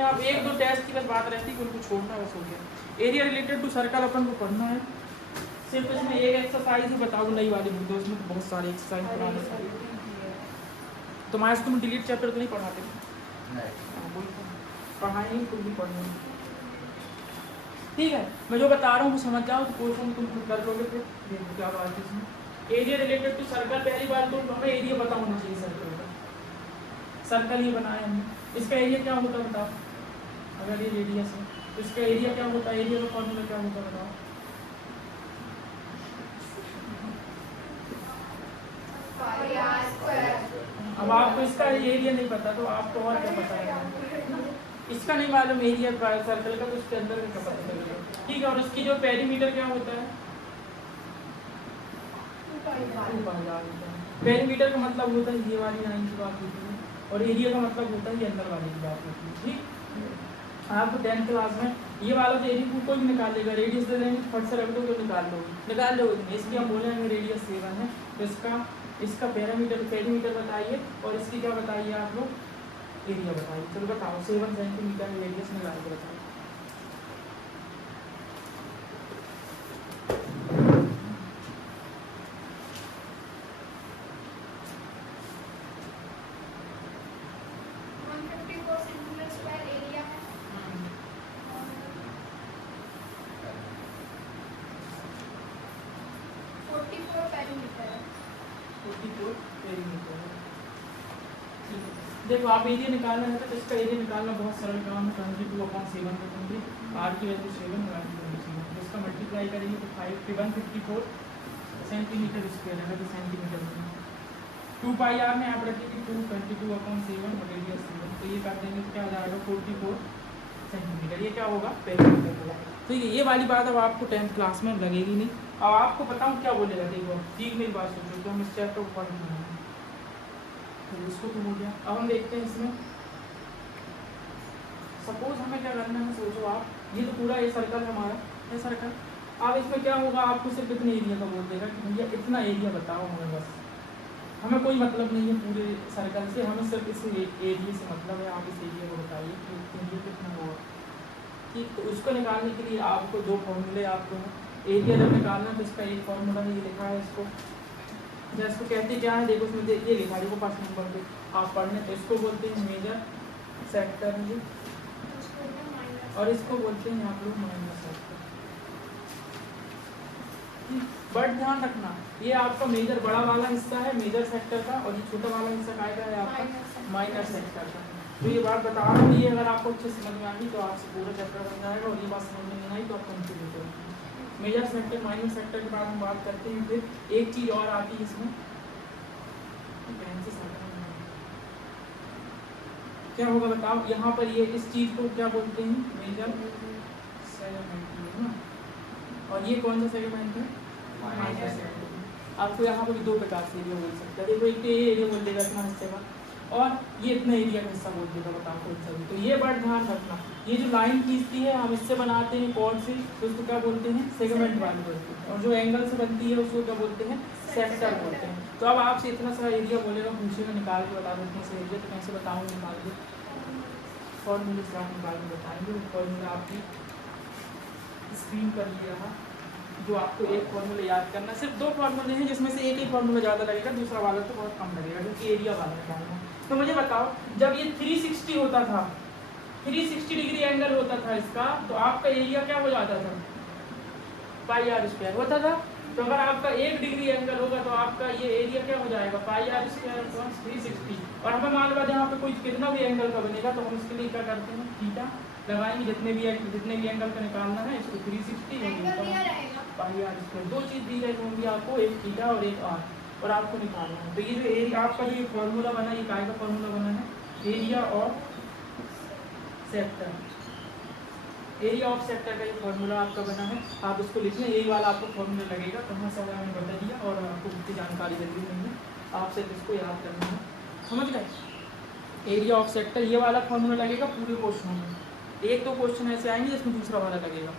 में आप 1-2 टेस्ट की बस बात रहती है, उनको छोड़ना बस हो गया। एरिया रिलेटेड टू सर्कल अपन को पढ़ना है। सिर्फ इसमें एक एक्सरसाइज ही बता दूँ नई वाली बुक, उसमें तो बहुत सारे एक्सरसाइज पुराने सारे। तुम्हारे तुम डिलीट चैप्टर तो नहीं पढ़ाते? नहीं, पढ़ाएंगे तुम भी पढ़ना। ठीक है, मैं जो बता रहा हूँ वो समझ जाओ तो क्वेश्चन तुम खुद कर लोगे। फिर देखो क्या बात है इसमें। एरिया रिलेटेड टू सर्कल, पहली बात तो हमें एरिया पता होना चाहिए सर्कल का। सर्कल ही बनाया हमने, इसका एरिया क्या होता है बताओ। अगर ये रेडियस है तो इसका एरिया क्या होता है, एरिया का फॉर्मूला क्या होता है बताओ। अब आपको इसका एरिया नहीं पता तो आपको और क्या पता है। इसका नहीं मालूम एरिया सर्कल का, तो उसके अंदर का पता चलेगा। ठीक है, और इसकी जो पेरीमीटर क्या होता है, पेरीमीटर का मतलब होता है ये वाली लाइन की बात होती है, और एरिया का मतलब होता है ये अंदर वाली की बात होती है। ठीक, आपको 10th क्लास में ये वाला जो एरिया कोई भी निकाल लेगा, रेडियस दे देंगे फट से रख दो तो निकाल लोगे। इसलिए हम बोले हमें रेडियस 7 है, तो इसका पेरीमीटर बताइए, और इसकी क्या बताइए आप लोग, एरिया बताइए। चलो बताओ 7 सेंटीमीटर रेडियस निकाल के बताओ। देखो आप एरिया निकालना है तो इसका एरिया निकालना बहुत सरल काम है। 22/7 रखेंगे, आर की वैल्यू 7 और आर की वैल्यू 7, इसका मल्टीप्लाई करेंगे तो 154 सेंटीमीटर स्क्वायर है, तो सेंटीमीटर में 2 पाई आर में आप रखेंगे 22/7 और रेडियस 7, तो ये कर देंगे तो क्या हो जाएगा 44 सेंटीमीटर। ये क्या होगा, पेरीमीटर होगा। तो ये वाली बात अब आपको 10th क्लास में लगेगी नहीं। अब आपको बताऊँ क्या बोलेगा, देखो ठीक मेरी बात सोचो, तो हम इस चैप्टर को पढ़ रहे हैं, तो इसको तो हो गया। अब हम देखते हैं इसमें, सपोज हमें क्या करना है, सोचो आप, ये तो पूरा ये सर्कल हमारा है सर्कल। अब इसमें क्या होगा, आपको सिर्फ इतने एरिया का बोल देगा कि भैया इतना एरिया बताओ हमें, बस हमें कोई मतलब नहीं है पूरे सर्कल से, हमें सिर्फ इस एरिया से मतलब है। आप इस एरिया को बताइए कि एरिया कितना होगा। ठीक, तो उसको निकालने के लिए आपको 2 फॉर्मूले आपको एरिया जब निकालना तो इसका एक फॉर्मूला ये लिखा है, इसको जैसे कहते क्या है, देखो उसमें ये लिखा है, देखो 5 नंबर पे आप पढ़ने, तो इसको बोलते हैं मेजर सेक्टर ये, और इसको बोलते हैं आप लोग माइनर सेक्टर। बट ध्यान रखना ये आपका मेजर बड़ा वाला हिस्सा है मेजर सेक्टर का, और ये छोटा वाला हिस्सा का है आपका माइनर सेक्टर का। तो ये बात बता रहा हूँ, ये अगर आपको अच्छे समझ में आ गई तो आपसे पूरा चैप्टर बन जाएगा, और ये बात समझ में नहीं आई तो आप कंफ्यूज हो जाएंगे। मेजर सेक्टर माइनर सेक्टर के बाद हम बात करते हैं। फिर एक चीज़ और आती है इसमें, क्या होगा बताओ, यहाँ पर ये इस चीज़ को क्या बोलते हैं, मेजर सेगमेंट है ना, और ये कौन सा सेगमेंट है, माइनर सेगमेंट। आपको यहाँ पर भी 2 प्रकार से एरिया बोल सकता है, देखो एक तो ये एरिया बोल देगा इतना हिस्से का, और ये इतना एरिया का हिस्सा बोल देगा, बताओ कौन सा भी। तो ये बात ध्यान रखना, ये जो लाइन खींचती है हम इससे बनाते हैं कौन सी, तो उसको क्या बोलते हैं, सेगमेंट वाली बोलते हैं, और जो एंगल से बनती है उसको क्या बोलते हैं, सेक्टर बोलते हैं। तो अब आपसे इतना सारा एरिया बोलेगा, पूछेगा निकाल के बता देते हैं से एरिया, तो कैसे बताऊँगी, निकाल के फॉर्मूले से आप निकाल के बताएंगे। वो फॉर्मूला आपकी स्क्रीन पर लिया रहा, जो आपको एक फॉर्मूला याद करना, सिर्फ 2 फॉर्मूले हैं जिसमें से एक ही फॉर्मूला ज़्यादा लगेगा, दूसरा वाला तो बहुत कम लगेगा, क्योंकि एरिया वाला निकालना। तो मुझे बताओ, जब ये 360 होता था, 360 डिग्री एंगल होता था इसका, तो आपका एरिया क्या हो जाता था, पाई आर स्क्वायर होता था। तो अगर आपका 1 डिग्री एंगल होगा तो आपका ये एरिया क्या हो जाएगा, पाई आर स्क्वायर अपॉन 360। और हमें मान लो जहाँ पे कोई कितना भी एंगल का बनेगा तो हम इसके लिए क्या करते हैं, थीटा लगाएंगे, जितने भी एंगल का निकालना है इसको 360 पाई आर स्क्वायर, 2 चीज़ दी जाएगी होंगी आपको, एक थीटा और एक आर, और आपको निकालना है। तो ये जो एरिया आपका जो फॉर्मूला बना, ये काय का फॉर्मूला बना है, area of sector, area of sector का ये फॉर्मूला आपका बना है। आप उसको लिखना, यही वाला आपको फॉर्मूला लगेगा, तो मैं सब मैंने बता दिया और आपको उतनी जानकारी जल्दी नहीं है, आप सिर्फ इसको याद करना है, समझ गए। एरिया ऑफ सेक्टर ये वाला फॉर्मूला लगेगा पूरे क्वेश्चन में, 1-2 क्वेश्चन ऐसे आएंगे जिसमें दूसरा वाला लगेगा।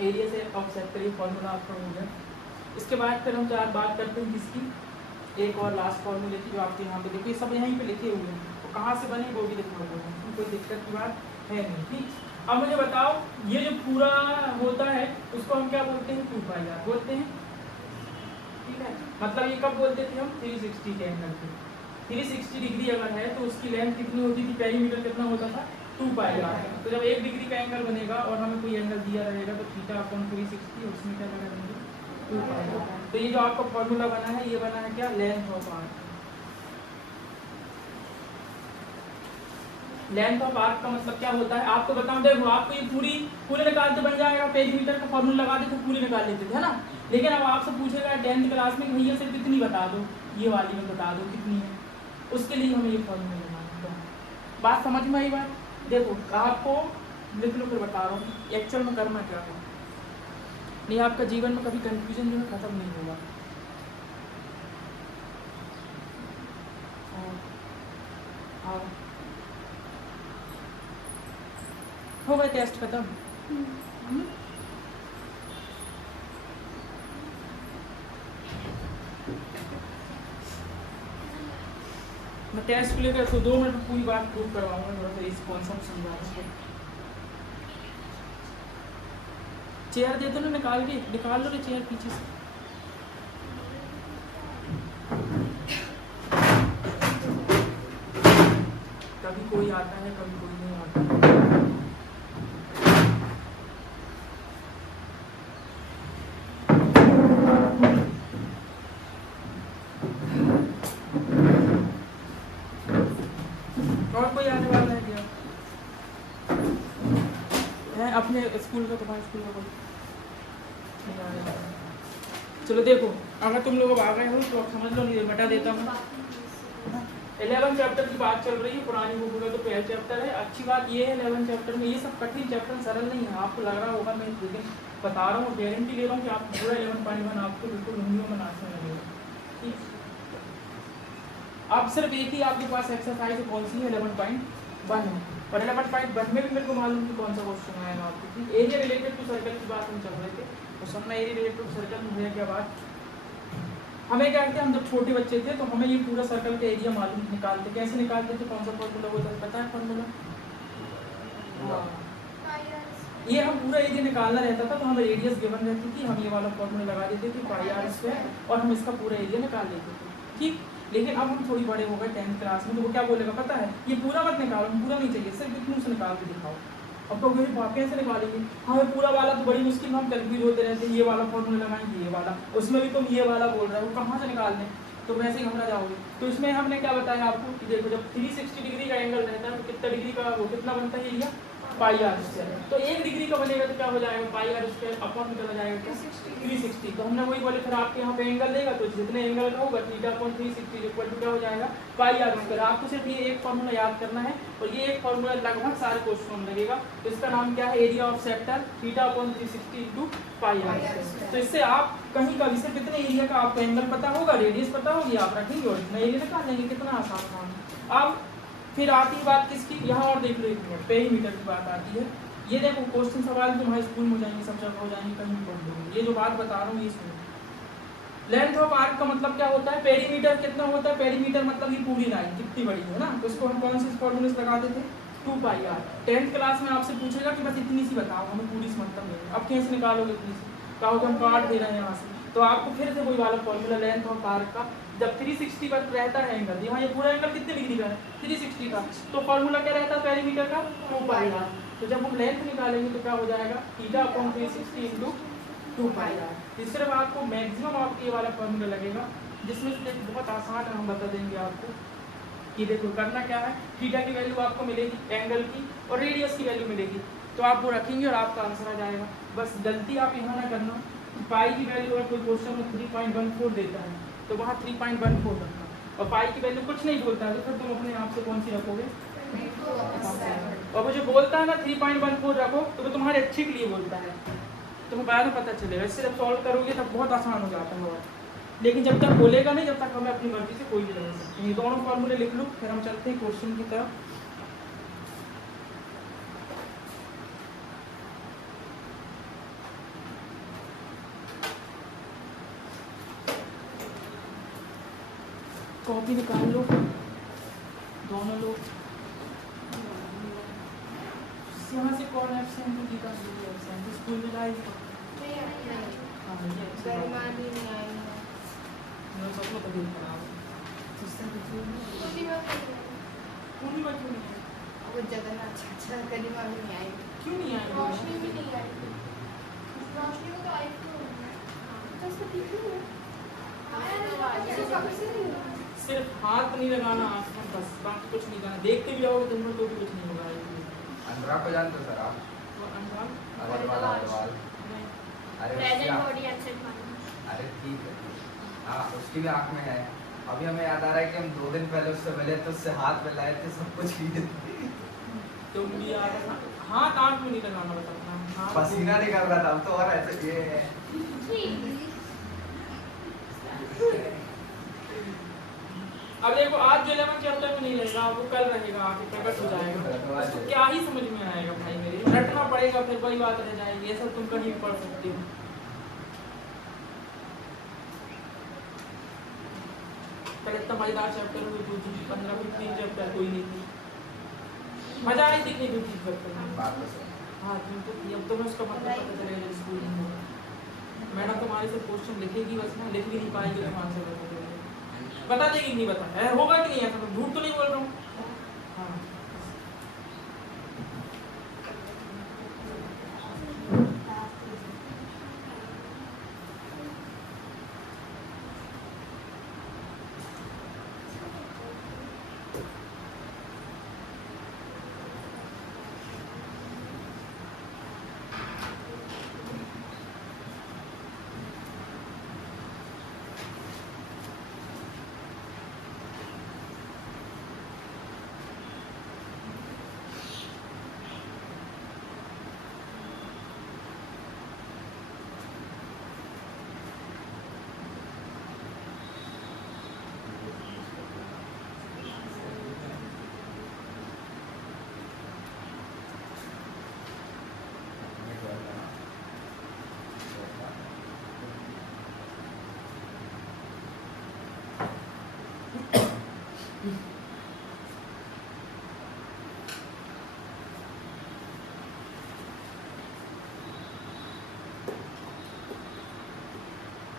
एरिया से ऑफ सेक्टर ये फॉर्मूला आपका हो गया। इसके बाद फिर हम बात करते हैं किसकी, एक और लास्ट फॉर्मूले की जो आपके यहाँ पे देखिए सब यहीं पे लिखे हुए हैं, तो कहाँ से बने वो भी लिखा हुआ है, कोई दिक्कत की बात है नहीं। ठीक, अब मुझे बताओ ये जो पूरा होता है उसको हम क्या बोलते हैं, 2πr बोलते हैं। ठीक है, मतलब ये कब बोलते थे हम, 360 के एंगल पे। 360 डिग्री अगर है तो उसकी लेंथ कितनी होती थी, पेरीमीटर कितना होता था, 2πr। तो जब 1 डिग्री का एंगल बनेगा और हमें कोई एंगल दिया रहेगा तो θ/360, उसमें क्या लगा देंगे, 2πr। तो ये जो आपका फॉर्मूला बना है ये बना है क्या, length of arc. Length of arc का मतलब क्या होता है आपको बताऊं, देखो आपको ये पूरे निकालते बन जाएगा, पेरीमीटर का फॉर्मूला लगा देते पूरे निकाल लेते थे, है ना। लेकिन अब आपसे पूछेगा 10th क्लास में भैया सिर्फ कितनी बता दो, ये वाली में बता दो कितनी है, उसके लिए हमें ये फॉर्मूला लगाना है। बात समझ में आई बात, देखो आपको लिख लो फिर बता रहा हूँ एक्चुअल में करना क्या है, नहीं आपका जीवन में कभी कंफ्यूजन जो है खत्म नहीं होगा। हो गया टेस्ट खत्म। मैं टेस्ट लेकर तो 2 मिनट में पूरी बात प्रूव करवाऊंगा, थोड़ा सा इस कॉन्सेप्ट समझाऊंगा। चेयर दे दो ना, निकाल लो चेयर पीछे से। कभी कोई आता है कभी कोई नहीं आता। और कोई आने वाला है क्या, है अपने स्कूल का, तुम्हारे स्कूल का कोई नहीं आने वाला। चलो देखो अगर तुम लोग अब आ गए हो तो अब समझ लो, नहीं बता देता हूँ। 11 चैप्टर की बात चल रही है, पुरानी बुक में तो पहला चैप्टर है। अच्छी बात ये है 11 चैप्टर में ये सब कठिन चैप्टर सरल नहीं है, आपको लग रहा होगा, मैं लेकिन बता रहा हूँ, गारंटी ले रहा हूँ कि आप पूरा 11.1 आपको बिल्कुल उंगलियों में नाचने लगेगा। ठीक, अब सिर्फ एक ही आपके पास एक्सरसाइज कौन सी है, 11.1 है, और 11.1 में भी मेरे को मालूम कि कौन सा क्वेश्चन आएगा आपको। एरिया रिलेटेड टू सर्कल की बात हम चल रहे थे, तो सबने एरिया रिलेटेड टू सर्कल में क्या बात, हमें क्या करते हैं, हम जब छोटे बच्चे थे तो हमें ये पूरा सर्कल का एरिया मालूम निकालते, कैसे निकालते थे, कौन सा फॉर्मूला होता है पता है फॉर्मूला, ये हम पूरा एरिया निकालना रहता था तो हमें रेडियस गिवन रहती थी, हम ये वाला फॉर्मूला लगा देते थे πr² और हम इसका पूरा एरिया निकाल लेते थे। ठीक, लेकिन अब हम थोड़ी बड़े हो गए 10th क्लास में, तो वो क्या बोलेगा पता है, ये पूरा मत निकालो, पूरा नहीं चाहिए, सिर्फ इतने से निकाल के दिखाओ। अब तो वही कैसे निकालेंगे, हमें पूरा वाला तो बड़ी मुश्किल में हम कंफ्यूज होते रहते हैं, ये वाला फॉर्मूला लगाएंगे, ये वाला, उसमें भी तुम ये वाला बोल रहे हो, कहाँ से निकाल दें, तो वैसे ही घबरा जाओगे। तो इसमें हमने क्या बताया आपको कि देखो जब 360 डिग्री का एंगल रहता है तो कितना डिग्री का, वो कितना बनता है एरिया, πr²। तो 1 डिग्री का बनेगा तो क्या हो जाएगा, πr² अपॉन में चला जाएगा 360। तो हमने वही बोले फिर आपके यहाँ पे एंगल देगा तो जितने एंगल का होगा θ/360 इक्वल टू क्या हो जाएगा, πr²। आपको सिर्फ ये एक फॉर्मूला याद करना है और ये एक फॉर्मूला लगभग सारे क्वेश्चन में लगेगा। तो इसका नाम क्या है, एरिया ऑफ सेक्टर θ/360 × πr²। तो इससे आप कहीं का भी सिर्फ इतने एरिया का आपको एंगल पता होगा, रेडियस पता होगी, आप रखेंगे और इतना एरिया निकाल लेंगे, कितना आसान काम है। अब फिर आती है बात किसकी, यहाँ और देख लो एक मिनट, पेरीमीटर की बात आती है। ये देखो क्वेश्चन सवाल तुम्हारे स्कूल में हो जाएंगे, सब जगह हो जाएंगे, कहीं भी पढ़ लोगे। ये जो बात बता रहा हूँ ये सुनो, लेंथ ऑफ आर्क का मतलब क्या होता है, पेरीमीटर कितना होता है, पेरीमीटर मतलब ये पूरी लाइन कितनी बड़ी है ना, तो इसको हम कौन से फॉर्मूले से लगाते थे, 2πr। 10th क्लास में आपसे पूछेगा कि बस इतनी सी बताओ, हमें पूरी से मतलब नहीं है। अब कैसे निकालोगे इतनी सी, कहो तो हम काट दे रहे हैं यहाँ से, तो आपको फिर से वही वाला फॉर्मूला लेंथ ऑफ आर्क का, जब 360 पर रहता है एंगल, यहाँ ये पूरा एंगल कितने डिग्री का है, 360 का, तो फॉर्मूला क्या रहता है पेरीमीटर का, 2πr। तो जब हम लेंथ निकालेंगे तो क्या हो जाएगा, θ/360 × 2πr। इस सिर्फ आपको मैक्सिमम आपको ये वाला फॉर्मूला लगेगा, जिसमें से बहुत आसान है, हम बता देंगे आपको कि देखो करना क्या है, थीटा की वैल्यू आपको मिलेगी एंगल की और रेडियस की वैल्यू मिलेगी, तो आप वो रखेंगे और आपका आंसर आ जाएगा। बस गलती आप यहाँ ना करना, पाई की वैल्यू अगर कोई क्वेश्चन में 3.14 देता है तो वहाँ 3.14 रखना, और पाई की वैल्यू कुछ नहीं बोलता है तो फिर तुम अपने आप से कौन सी रखोगे, और वो जो बोलता है ना 3.14 रखो तो वो तुम्हारे अच्छे के लिए बोलता है, तुम्हें बाद में पता चलेगा। इससे जब सॉल्व करोगे तब बहुत आसान हो जाता है, लेकिन जब तक बोलेगा नहीं, जब तक हमें अपनी मर्जी से कोई भी नहीं सकती। ये दोनों फॉर्मूले लिख लो, फिर हम चलते हैं क्वेश्चन की तरफ। कॉपी निकाल लो दोनों लोग। यहाँ से कौन एब्सेंट है? गीता एब्सेंट। स्कूल में आई? हाँ सब लोग तबीयत खराब है। पूर्णिमा क्यों नहीं है? वो जगह अच्छा करीमा भी नहीं आई। क्यों नहीं आई? रोशनी भी नहीं आई। रोशनी को तो आई तो तो उसको ठीक नहीं है। सिर्फ हाथ नहीं लगाना आँख में बस, बाकी कुछ नहीं करना। देखते भी रहोगे तुम लोग तो भी कुछ नहीं होगा। अनुराग को जानते हो सर आप? अनुराग? अग्रवाल। अरे ठीक है। हाँ उसकी भी आँख में है। अभी हमें याद आ रहा है कि हम 2 दिन पहले उससे मिले तो उससे हाथ मिलाए थे, सब कुछ किए थे। तो भी याद है, हाथ आँख में नहीं लगाना बस अपना। पसीना निकल रहा था अब तो, और ऐसे ये अब देखो आज जो 11 चैप्टर में नहीं रहेगा वो कल रहेगा, आगे प्रकट हो जाएगा। उसको क्या ही समझ में आएगा भाई मेरे, रटना पड़ेगा, फिर वही बात रह जाएगी। ये सब तुम कहीं भी पढ़ सकते हो। पर इतना मजेदार चैप्टर हुए 15-15 चैप्टर कोई नहीं थी, मजा आई थी नहीं चैप्टर में। हाँ तुम तो अब तुम्हें उसका मतलब पता चलेगा स्कूल में होगा। मैडम तुम्हारे से क्वेश्चन लिखेगी बस ना, लिख भी नहीं पाएगी तुम आंसर बता देगी नहीं, बता है होगा कि नहीं ऐसा? तो झूठ तो नहीं बोल रहा हूँ। हाँ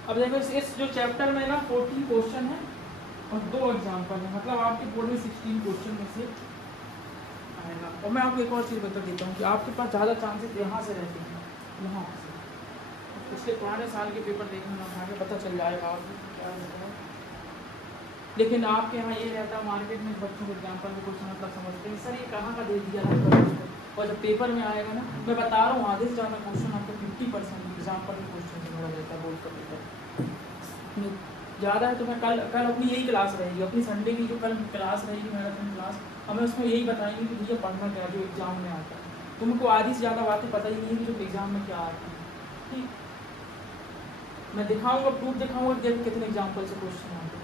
अब देखो इस जो चैप्टर में ना 40 क्वेश्चन है और 2 एग्जाम्पल है, मतलब आपके बोर्ड में 16 क्वेश्चन में से आएगा। और मैं आपको एक और चीज़ बता देता हूँ कि आपके पास ज़्यादा चांसेस यहाँ से रहते हैं, यहाँ से। पिछले पुराने साल के पेपर देखने में आगे पता चल जाएगा आपको क्या रहता है। लेकिन आपके यहाँ ये रहता है मार्केट में बच्चों को एग्जाम्पल में क्वेश्चन मतलब समझते हैं सर ये कहाँ का दे दिया है, और जब पेपर में आएगा ना, मैं बता रहा हूँ आधे से ज़्यादा क्वेश्चन आपको 50% एग्जाम्पल में क्वेश्चन से भरा जाता है बोर्ड का पेपर। ज़्यादा है तो मैं कल अपनी यही क्लास रहेगी, अपनी संडे की जो कल क्लास रहेगी मैराथन क्लास, हमें उसमें यही बताएंगे कि भैया पढ़ना क्या जो एग्जाम में आता है। तुमको आधी से ज़्यादा बातें पता ही नहीं कि जो एग्जाम में क्या आता है। ठीक, मैं दिखाऊंगा, प्रूफ दिखाऊंगा कि कितने एग्जाम्पल से क्वेश्चन आते हैं।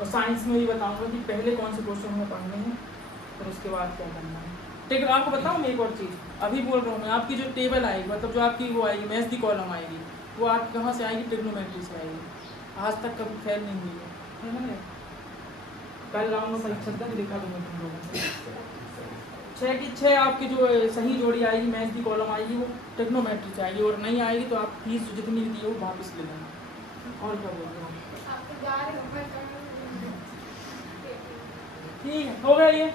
और साइंस में भी बताऊंगा कि पहले कौन से क्वेश्चन हमें पढ़ने हैं और उसके बाद क्या करना है। ठीक है, आपको बताऊँ मैं एक और चीज़ अभी बोल रहा हूँ मैं, आपकी जो टेबल आएगी, मतलब जो आपकी वो आएगी मैथ्स की कॉलम आएगी, वो आप कहाँ से आएगी? ट्रिग्नोमेट्री से आएगी। आज तक कभी फेल नहीं हुई है। कल लाऊंगा परीक्षा तक दिखा दूंगा तुम लोगों को। 6 की 6 आपकी जो सही जोड़ी आएगी मैथ्स की कॉलम आएगी वो ट्रिग्नोमेट्री से आएगी, और नहीं आएगी तो आप फीस जितनी दी है वो वापस ले लेना। और क्या बोल रहे हो? ठीक है, हो गया ये।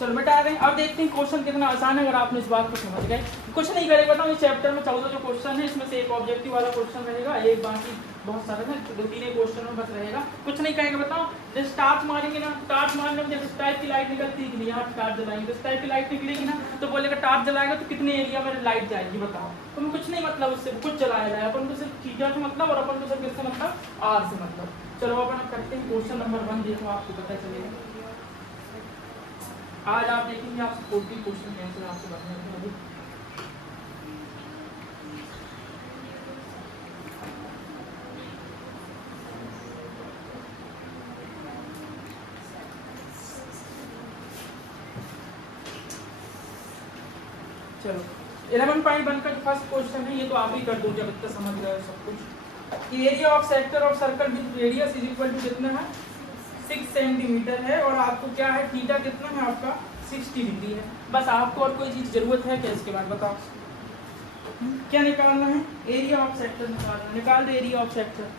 चलो बेटा आ गए। अब देखते हैं क्वेश्चन कितना आसान है अगर आपने इस बात को समझ गए। कुछ नहीं करेगा, बताओ इस चैप्टर में 14 जो क्वेश्चन है इसमें से एक ऑब्जेक्टिव वाला क्वेश्चन रहेगा, एक बाकी बहुत सारे हैं 2-3 क्वेश्चन में बस रहेगा। कुछ नहीं कहेगा, बताओ जैसे टार्च मारेंगे ना, टार्च मारने में जैसे टाइप की लाइट निकलती है कि नहीं, यहाँ टार्च जलाएंगे तो टाइप की लाइट निकलेगी ना, तो बोलेगा टार्च जलाएगा तो कितने एरिया में लाइट जाएगी बताओ। तो कुछ नहीं मतलब उससे कुछ जलाया जाए, अपन को सिर्फ थीटा से मतलब और अपन को सिर्फ किससे मतलब आर से मतलब। चलो अपन करते हैं क्वेश्चन नंबर 1, देखो आपको पता चलेगा। आज आप देखेंगे आपसे 40 क्वेश्चन आंसर आपसे बताने हैं। चलो 11.1 का फर्स्ट क्वेश्चन है, ये तो आप ही कर दो जब तक समझ गए सब कुछ। Area of sector of circle with radius is equal to कितना है 6 सेंटीमीटर है, और आपको क्या है थीटा कितना है आपका 60 डिग्री है। बस आपको और कोई चीज़ जरूरत है क्या इसके बाद बताओ। क्या निकालना है, एरिया ऑफ सेक्टर निकालना, निकाल दे एरिया ऑफ सेक्टर।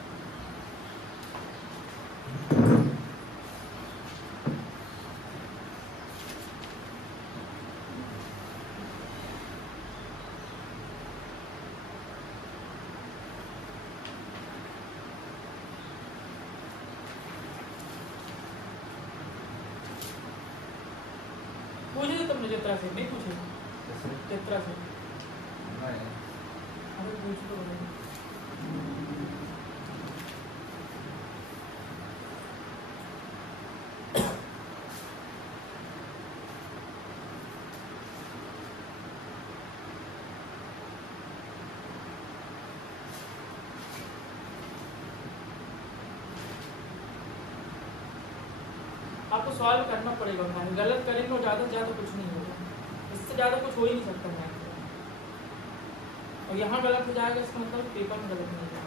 पूछे तुमने चित्रा से नहीं पूछे, चित्रा से अरे पूछ तो आपको सॉल्व करना पड़ेगा भाई, गलत करेंगे और ज़्यादा से ज़्यादा कुछ नहीं होगा, इससे ज़्यादा कुछ हो ही नहीं सकता मैथ में। और यहाँ गलत हो जाएगा इसका मतलब पेपर में गलत नहीं जाएगा।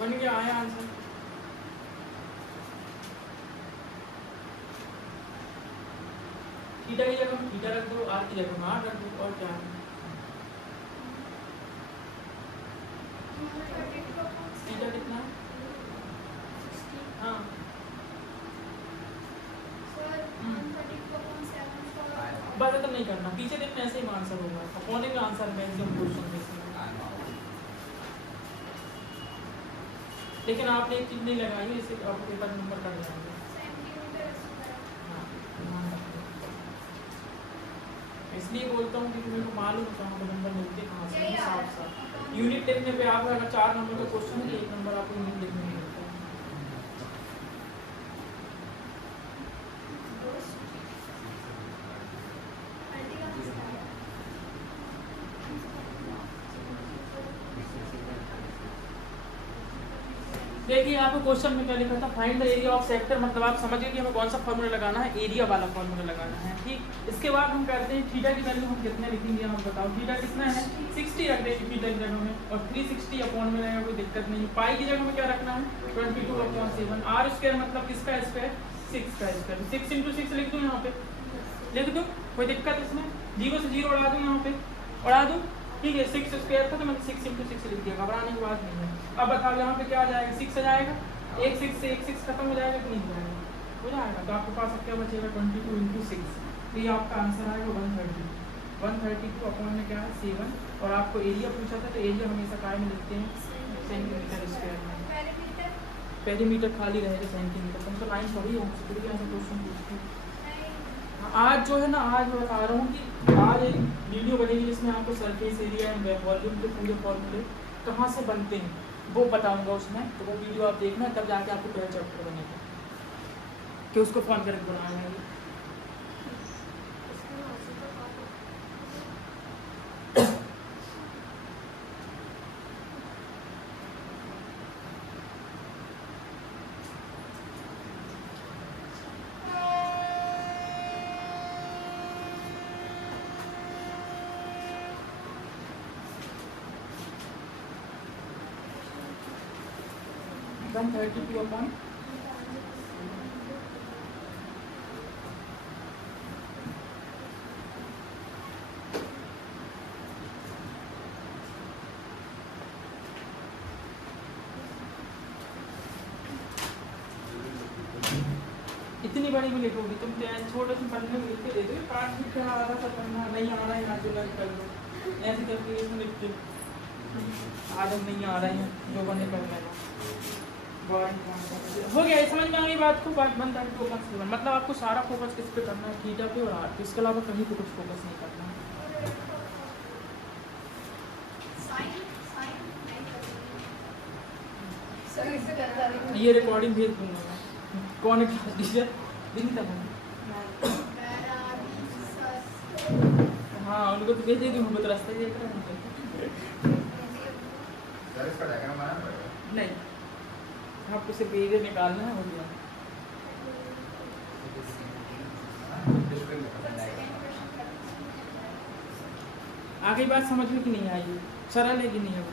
बन गया आया आंसर। थीटा की जगह थीटा रख दो, आर की जगह आर रख दो, और क्या है थीटा कितना है? हाँ बस तो नहीं करना, पीछे दिन में ऐसे ही आंसर होगा, अपॉन में आंसर मैक्सिमम क्वेश्चन में। लेकिन आपने एक चीज नहीं लगाई है, इसे आपको पेपर नंबर कर लगाएंगे। इसलिए बोलता हूँ क्योंकि मेरे को मालूम है कहाँ पर नंबर मिलते कहाँ से साफ साफ। यूनिट लिखने पे आप अगर 4 नंबर का क्वेश्चन है तो 1 नंबर आपको यूनिट लिखने में मिलता है। देखिए आपको क्वेश्चन में क्या लिखा था, find the area of sector, मतलब आप समझिए कि हमें कौन सा फॉर्मूला लगाना है, एरिया वाला फॉर्मूला लगाना है। ठीक, इसके बाद हम करते हैं थीटा की वैल्यू हम कितने लिखेंगे, हम बताओ थीटा कितना है 60 रख देंगे थीटा की जगह में, और 360 अपॉन में रहेगा, कोई दिक्कत नहीं। पाई की जगह में क्या रखना है 22/7, आर स्क्वायर मतलब किसका स्क्वायर 6 का स्क्वायर, 6 × 6 लिख दूँ, यहाँ पे लिख दूँ, कोई दिक्कत इसमें, 0 से 0 उड़ा दूँ, यहाँ पे उड़ा दूँ, ठीक है। 6 स्क्वायर था तो मैंने 6 × 6 लिख दिया, घबराने की बात नहीं है। अब बताओ यहाँ पे क्या आ जाएगा 6 आ जाएगा, एक 6 से एक 6 खत्म हो जाएगा कि नहीं हो जाएगा, हो जाएगा। तो आपके पास क्या बचेगा 22 × 6, तो ये आपका आंसर आएगा 130। 132 अपॉन में क्या है 7, और आपको एरिया पूछा था तो एरिया हमेशा काय में लिखते हैं सेंटीमीटर स्क्वायर में, पेरीमीटर खाली रहेगा सेंटीमीटर। तुम तो लाइन पढ़ी हो, फिर भी ऐसा क्वेश्चन पूछती हूँ। आज जो है ना, आज मैं बता रहा हूँ कि आज एक वीडियो बनेगी जिसमें आपको सरफेस एरिया एंड वॉल्यूम के पूरे फॉर्मूले कहाँ से बनते हैं वो बताऊंगा उसमें, तो वो वीडियो आप देखना, तब जाके आपको पहला चैप्टर बनेगा कि उसको फॉर्म करके बनाना है। वन 32 अपॉन इतनी बड़ी में लिखोगी तुम, छोटे से पढ़ने में लिख के दे दो, 5 मिनट का आधा सा पढ़ना नहीं आ रहा है ना, जो लग कर लो ऐसे करके इसमें लिखते आदम नहीं आ रहे हैं जो बने कर लेना। हो गया, समझ में आ गई बात को। बात बंद करके फोकस, मतलब आपको सारा फोकस किस पे करना है, थीटा पे और आर पे, इसके अलावा कहीं पे कुछ फोकस नहीं करना है। बता रही हूँ। ये रिकॉर्डिंग भेज दूंगा मैं। कौन है क्लास टीचर? विनीता मैम। हाँ उनको तो भेज देगी, हमको तो रास्ता ही देख रहा है। सर इसका डायग्राम बनाना पड़ेगा। नहीं, आपको सिर्फ एरिया निकालना है, हो गया। डिस्प्ले में डायग्राम। आगे बात समझ में कि नहीं आई? सरल है कि नहीं है?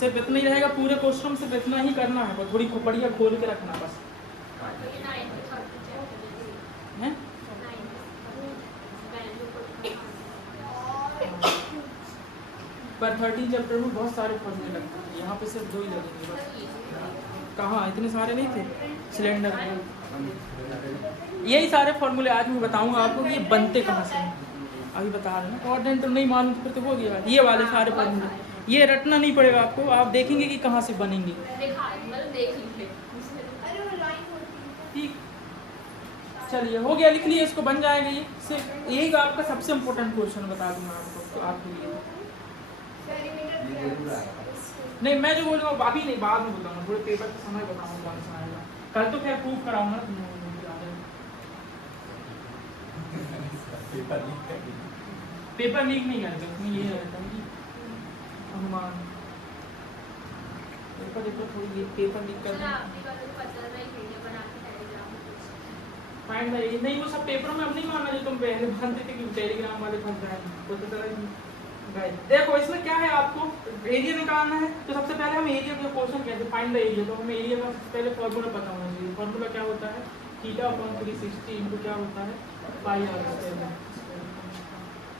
सिर्फ इतना ही रहेगा, पूरे क्वेश्चन में सिर्फ इतना ही करना है, थोड़ी बढ़िया खोल के रखना बस है। पर 13 चैप्टर में बहुत सारे फॉर्मूले लगते हैं, यहाँ पे सिर्फ 2 ही लगेंगे बस। कहाँ इतने सारे नहीं थे? सिलेंडर यही सारे फॉर्मूले आज मैं बताऊंगा आपको कि ये बनते कहाँ से हैं। अभी बता रहे हैं ना, कोऑर्डिनेट नहीं मालूम तो फिर तो हो गया। ये वाले सारे फॉर्मूले ये रटना नहीं पड़ेगा आपको, आप देखेंगे कि कहाँ से बनेंगे। ठीक, चलिए हो गया, लिख लिए इसको, बन जाएगा ये। सिर्फ यही आपका सबसे इम्पोर्टेंट क्वेश्चन बता दूंगा आपको, तो आपके लिए नहीं, मैं जो बोल रहा हूँ अभी नहीं, बाद में बताऊंगा, थोड़े पेपर का समय बताऊंगा कौन सा आएगा। कल तो खैर प्रूफ कराऊंगा ना तुम लोगों को। पेपर लीक नहीं करते उसमें, ये रहता है कि अनुमान पेपर थोड़ी पेपर लीक कर फाइंड द एरिया। नहीं वो सब पेपरों में अब नहीं मानना, जो तुम पहले बनते थे कि टेलीग्राम वाले फंस जाए, वो तो तरह की गाइस। देखो इसमें क्या है, आपको एरिया निकालना है, तो सबसे पहले हम एरिया का क्वेश्चन कहते हैं फाइंड द एरिया। तो हमें एरिया का सबसे पहले फॉर्मूला पता होना चाहिए। फॉर्मूला क्या होता है? थीटा अपॉन 360 इनटू क्या होता है? पाई आर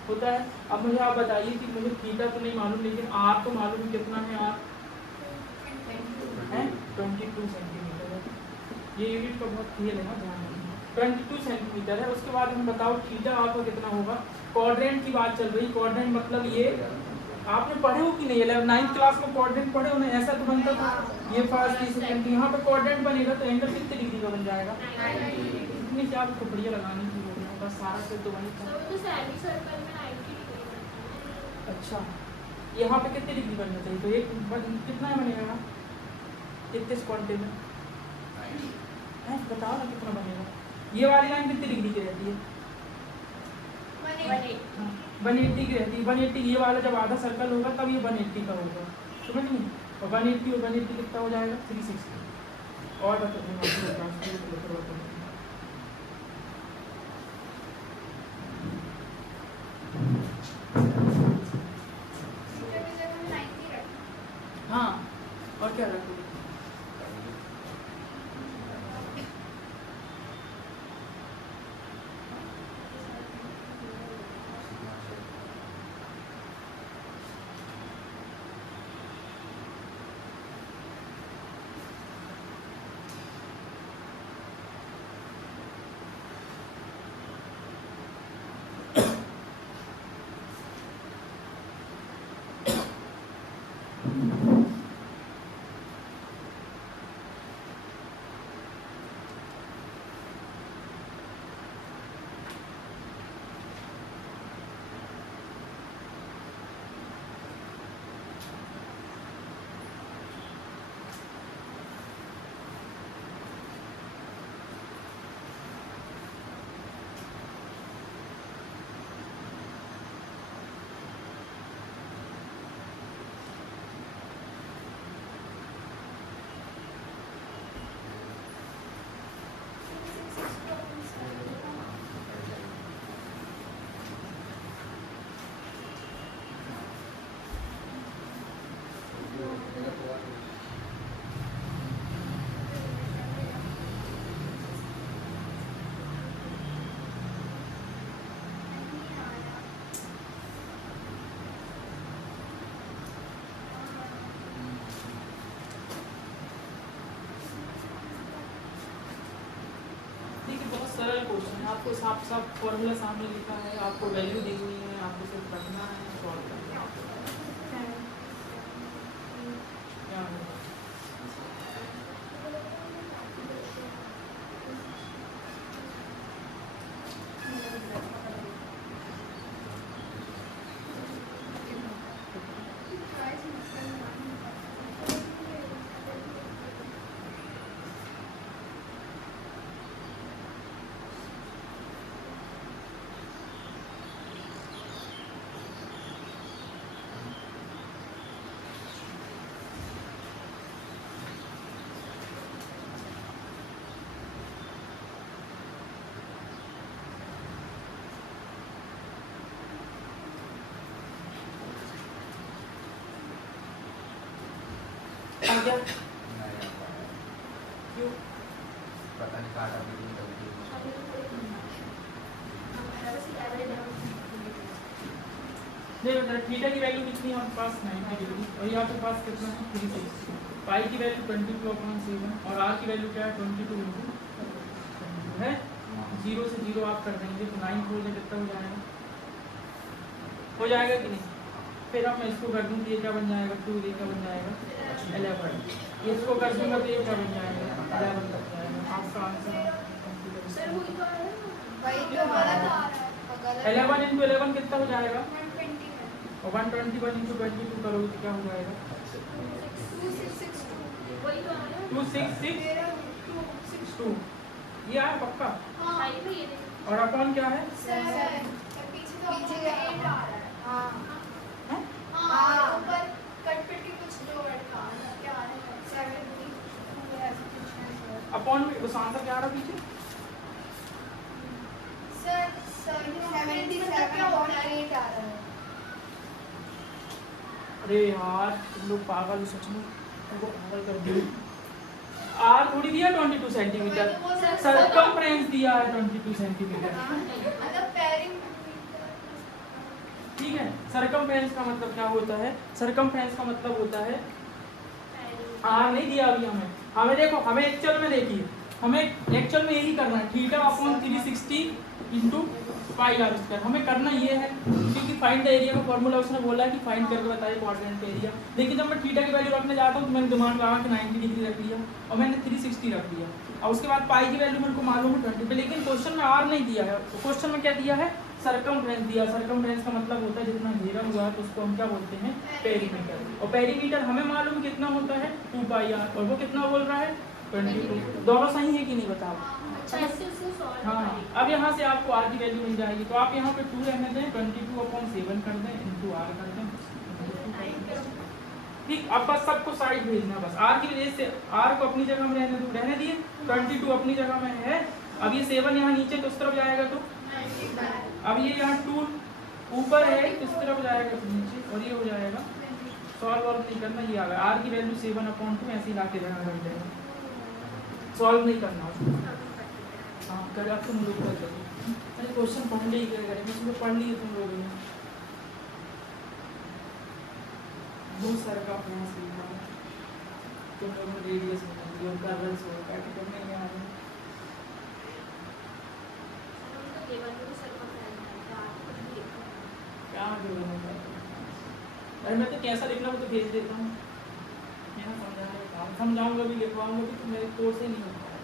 होता है। अब मुझे आप बताइए कि मुझे थीटा तो नहीं मालूम, लेकिन आर तो मालूम कितना है? आर है 22 सेंटीमीटर है। ये यूनिट का बहुत खेल है ना, ध्यान रखना। 22 सेंटीमीटर है। उसके बाद हम बताओ थीटा आपका कितना होगा? क्वाड्रेंट की बात चल रही, क्वाड्रेंट मतलब ये आपने पढ़े हो कि नहीं? 9th क्लास में क्वाड्रेंट पढ़े हो ना? ऐसा तो बनता था, ये फर्स्ट सेकंड, यहाँ पे क्वाड्रेंट बनेगा तो एंगल कितने डिग्री का बन जाएगा? इतनी क्या आपको बढ़िया लगानी थी, बस सारा से तो वही था। अच्छा, यहाँ पे कितने डिग्री बनना चाहिए? तो एक कितना बनेगा? इतने क्वांटे में बताओ ना कितना बनेगा? ये वाली लाइन कितनी डिग्री की रहती है? 180 की रहती है। 180 ये वाला जब आधा सर्कल होगा तब ये 180 का होगा, समझ नहीं? और 180 और 180 कितना हो जाएगा? 360। और बताओ हाँ, और क्या रखोगे? सरल क्वेश्चन है, आपको साफ साफ फॉर्मूला सामने लिखा है, आपको वैल्यू दी हुई है, आपको सिर्फ पढ़ना है, सॉल्व करना है। क्या होगा? गया? नहीं आ पाया। क्यों? पता नहीं कार्ड अभी भी गलती है। नहीं बता थीटा की वैल्यू कितनी है आपके पास 90 डिग्री और ये आपके पास कितना है 360 पाई की वैल्यू 22/7 और आर की वैल्यू क्या है 22 है 0 से 0 आप कर देंगे तो 9 खोल दें कितना हो जाएगा कि नहीं? फिर अब मैं इसको कर दूँ ये क्या बन जाएगा 2 ये क्या बन जाएगा 11 ये इसको कर दूँगा तो ये क्या बन जाएगा 11 बन जाएगा आपका आंसर सर वो तो है भाई तो गलत आ रहा है 11 into 11 कितना हो जाएगा 120 है और 121 into 22 करोगे तो क्या हो जाएगा 2662 वही तो आ रहा है 26662 ये आया पक्का हाँ ये और अपॉन क्या है सर पीछे तो 8 आ रहा है हाँ हैं? हाँ ऊपर कट पिट के कुछ जो लड़का क्या आ रहा है 70 ऐसा कुछ है अपॉन में उस आंसर क्या आ रहा पीछे सर 77.8 आ रहा है अरे यार तुम लोग पागल हो सच में तुमको पागल कर दिया आर थोड़ी दिया 22 सेंटीमीटर सरकमफ्रेंस दिया है 22 सेंटीमीटर मतलब पैरिंग ठीक है सरकमफ्रेंस का मतलब क्या होता है सरकमफ्रेंस का मतलब होता है आर नहीं दिया अभी हमें देखो हमें एक्चुअल में देखिए हमें एक्चुअल में यही करना है theta upon 360 into pi r square हमें करना ये है क्योंकि फाइंड द एरिया का फॉर्मूला उसने बोला है कि फाइंड करके बताइए क्वाड्रेंट एरिया लेकिन जब मैं थीटा की वैल्यू रखने जाता हूँ तो मैंने दिमाग लगा के 90 डिग्री रख लिया और मैंने 360 रख दिया और उसके बाद पाई की वैल्यू मेरे को मालूम है 20 पे लेकिन क्वेश्चन में आर नहीं दिया है तो क्वेश्चन में क्या दिया है सरकमफ्रेंस दिया सरकमफ्रेंस का मतलब होता है जितना घेरा हुआ है तो उसको हम क्या बोलते हैं पेरीमीटर और पेरीमीटर हमें मालूम कितना होता है 2 पाई आर और वो कितना बोल रहा है 22 दोनों सही है कि नहीं बताओ हाँ अब यहाँ से आपको आर की वैल्यू मिल जाएगी तो आप यहाँ पे 2 रहने दें 22/7 कर दें इंटू आर कर दें ठीक अब बस सबको साइड भेजना बस आर की वजह से आर को अपनी जगह में रहने दिए 22 अपनी जगह में है अब ये 7 यहाँ नीचे तो उस तरफ जाएगा तो अब ये यहाँ 2 ऊपर है इस तरफ जाएगा तो नीचे और ये हो जाएगा सॉल्व और नहीं करना ये आ गया आर की वैल्यू 7/2 ऐसे ही ला के जगह रख देगा सॉल्व नहीं करना उसको हाँ कर आप तुम लोग कर लो अरे क्वेश्चन पढ़ ले ही करेगा इसमें पढ़ लिए तुम लोगों ने बहुत सारा का प्रयास लिखा तुम लोगों ने रेडियस बना दिया और कर्वल्स हो काटे करने में आ रहे क्या जो होगा अरे मैं तो कैसा लिखना वो तो भेज देता हूँ मैं समझाऊंगा भी लिखवाऊंगा भी तो मेरे कोर्स ही नहीं होता है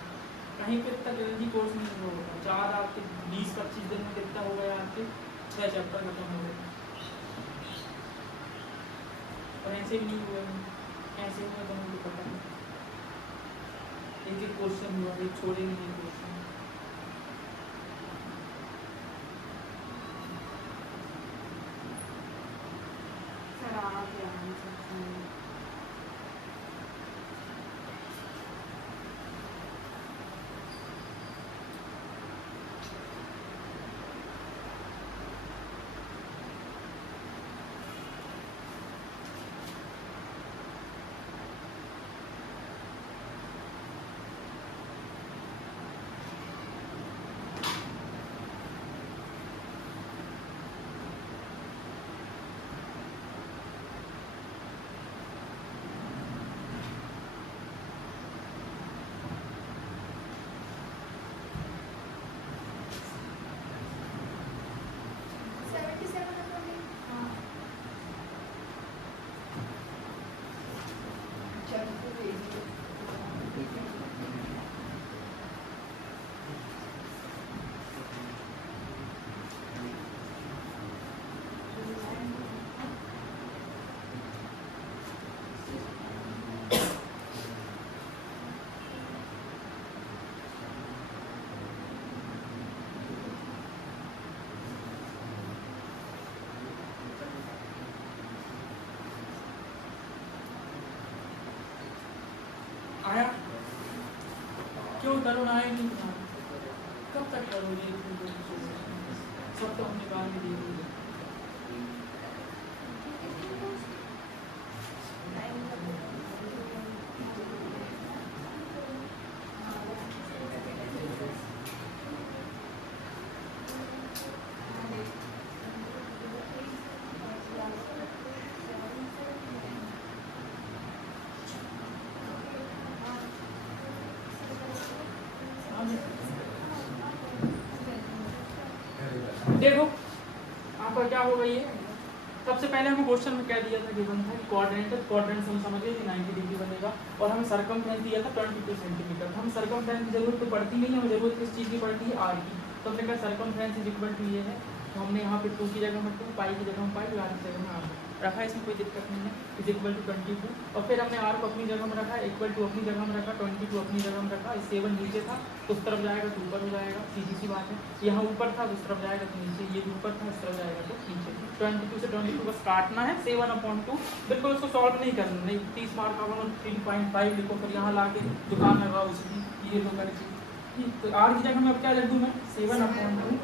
कहीं पे इतना जल्दी कोर्स नहीं होगा 4 आपके 20-25 दिन में कितना हो गया आपके 6 चैप्टर खत्म हो गए और ऐसे भी नहीं हुए ऐसे हुए तो मुझे पता नहीं एक क्वेश्चन हुआ एक छोड़ेंगे नहीं क्वेश्चन आया क्यों तरुण आया नहीं कब तक करोगे सब तो हमने बाद में दिए देखो आपका क्या होगा ये, सबसे पहले हमें क्वेश्चन में क्या दिया था, गिवन था क्वाड्रेंट हम समझ गए कि 90 डिग्री बनेगा, और हमें सरकमफ्रेंस दिया था 22 सेंटीमीटर। हम सरकमफ्रेंस की जरूरत तो पड़ती नहीं है, हमें जरूरत किस चीज़ की पड़ती है, आर की। तो हमने कहा सरकमफ्रेंस इज इक्वल टू ये है, तो हमने यहाँ पे 2 की जगह में 2, पाई की जगह में पाई, आर की जगह में आर रखा है, इसमें कोई दिक्कत नहीं है, इज इक्वल टू 22। और फिर हमने आर को अपनी जगह में रखा, इक्वल टू अपनी जगह में रखा, 22 अपनी जगह में रखा। 7 नीचे था तो उस तरफ जाएगा तो ऊपर हो जाएगा, सीधी सी बात है। यहाँ ऊपर था तो उस तरफ जाएगा तो नीचे, ये भी ऊपर था इस तरफ जाएगा तो नीचे। 22 से 22 बस काटना है, 7/2 बिल्कुल उसको सॉल्व नहीं करना, नहीं 30 मार्क का 3.5 लिखो, फिर यहाँ ला के दुकान लगाओ उसकी, ये तो करके। तो आर की जगह में अब क्या लिख दूँ मैं, 7/2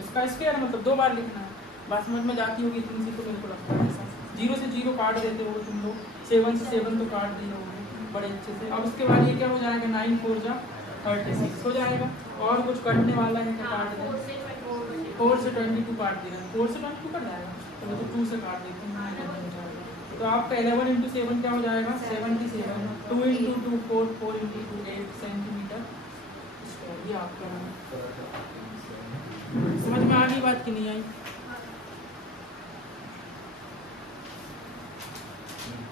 इसका स्क्वायर, मतलब 2 बार लिखना है। बात समझ में जाती होगी इतनी सी, तो मेरे को लगता है ऐसा 0 से 0 काट देते हो तुम लोग, 7 से 7 तो काट दिए होगे बड़े अच्छे से। अब उसके बाद ये क्या हो जाएगा, 9 4 जा 36 हो जाएगा। और कुछ कटने वाला है क्या, काट दें, 4 से 22 काट देगा, 4 से 22 कट जाएगा, तो 2 से काट देते हैं, 9 हो जाएगा। तो आपका 11 × 7 क्या हो जाएगा, 77, 2 × 2 4, 4 × 2 8 सेंटीमीटर। ये आपका समझ में आ गई बात कि नहीं आई।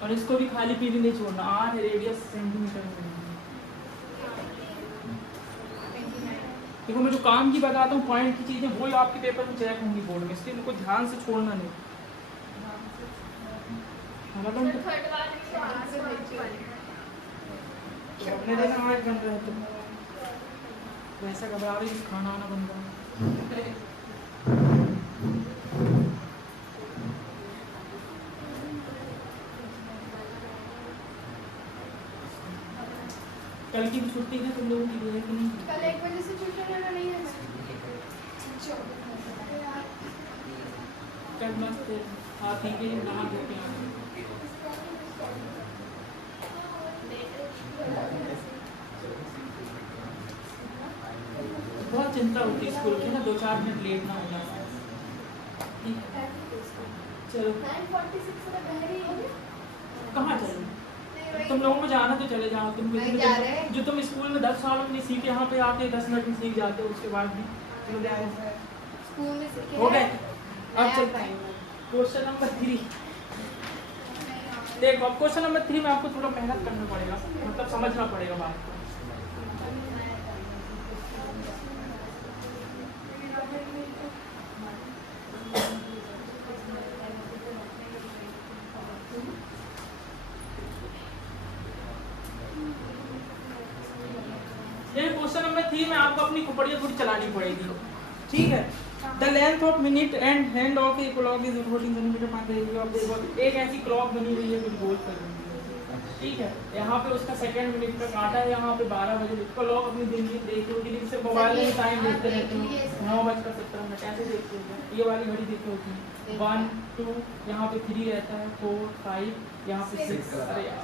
और इसको भी खाली पीली नहीं छोड़ना, आर है रेडियस सेंटीमीटर में। देखो मैं जो काम की बताता हूँ, पॉइंट की चीज़ें वही आपके पेपर में चेक होंगी बोर्ड में, इसलिए उनको ध्यान से छोड़ना नहीं। अपने देना 8 बन रहे तो वैसा घबरा रही, खाना वाना बन रहा है। कल की भी छुट्टी है तुम लोगों की, है कि नहीं? कल 1 बजे से छुट्टी रहना नहीं है। कल मस्त हाँ ठीक है, नहा धो के आए। बहुत चिंता होती है स्कूल की ना, 2-4 मिनट लेट ना हो जाए। चलो 9:46 कहाँ चलो, तुम लोगों को जाना तो चले जाओ, तुम जो तुम स्कूल में 10 सालों में सीख यहाँ पे आते 10 मिनट में सीख जाते हो, उसके बाद भी स्कूल में सीखे हो गए। अब चलता है क्वेश्चन नंबर 3। देखो अब क्वेश्चन नंबर 3 में आपको थोड़ा मेहनत करना पड़ेगा, मतलब समझना पड़ेगा बात को। क्वेश्चन नंबर 3 में आपको अपनी खोपड़ियाँ थोड़ी चलानी पड़ेगी, ठीक है। The length of minute and hand of a clock is 14 centimetre. मान लीजिए आप देखो एक ऐसी क्लॉक बनी हुई है कुछ गोल कर रही है, ठीक है। यहाँ पे उसका सेकंड मिनट का काटा है, यहाँ पे 12 बजे क्लॉक अपनी दिन की देखते हो कि से मोबाइल में टाइम देखते रहते हो, 9:17 ऐसे देखते हो। ये वाली घड़ी देखते होती है 1 2, यहाँ पे 3 रहता है, 4 5, यहाँ पे 6। अरे यार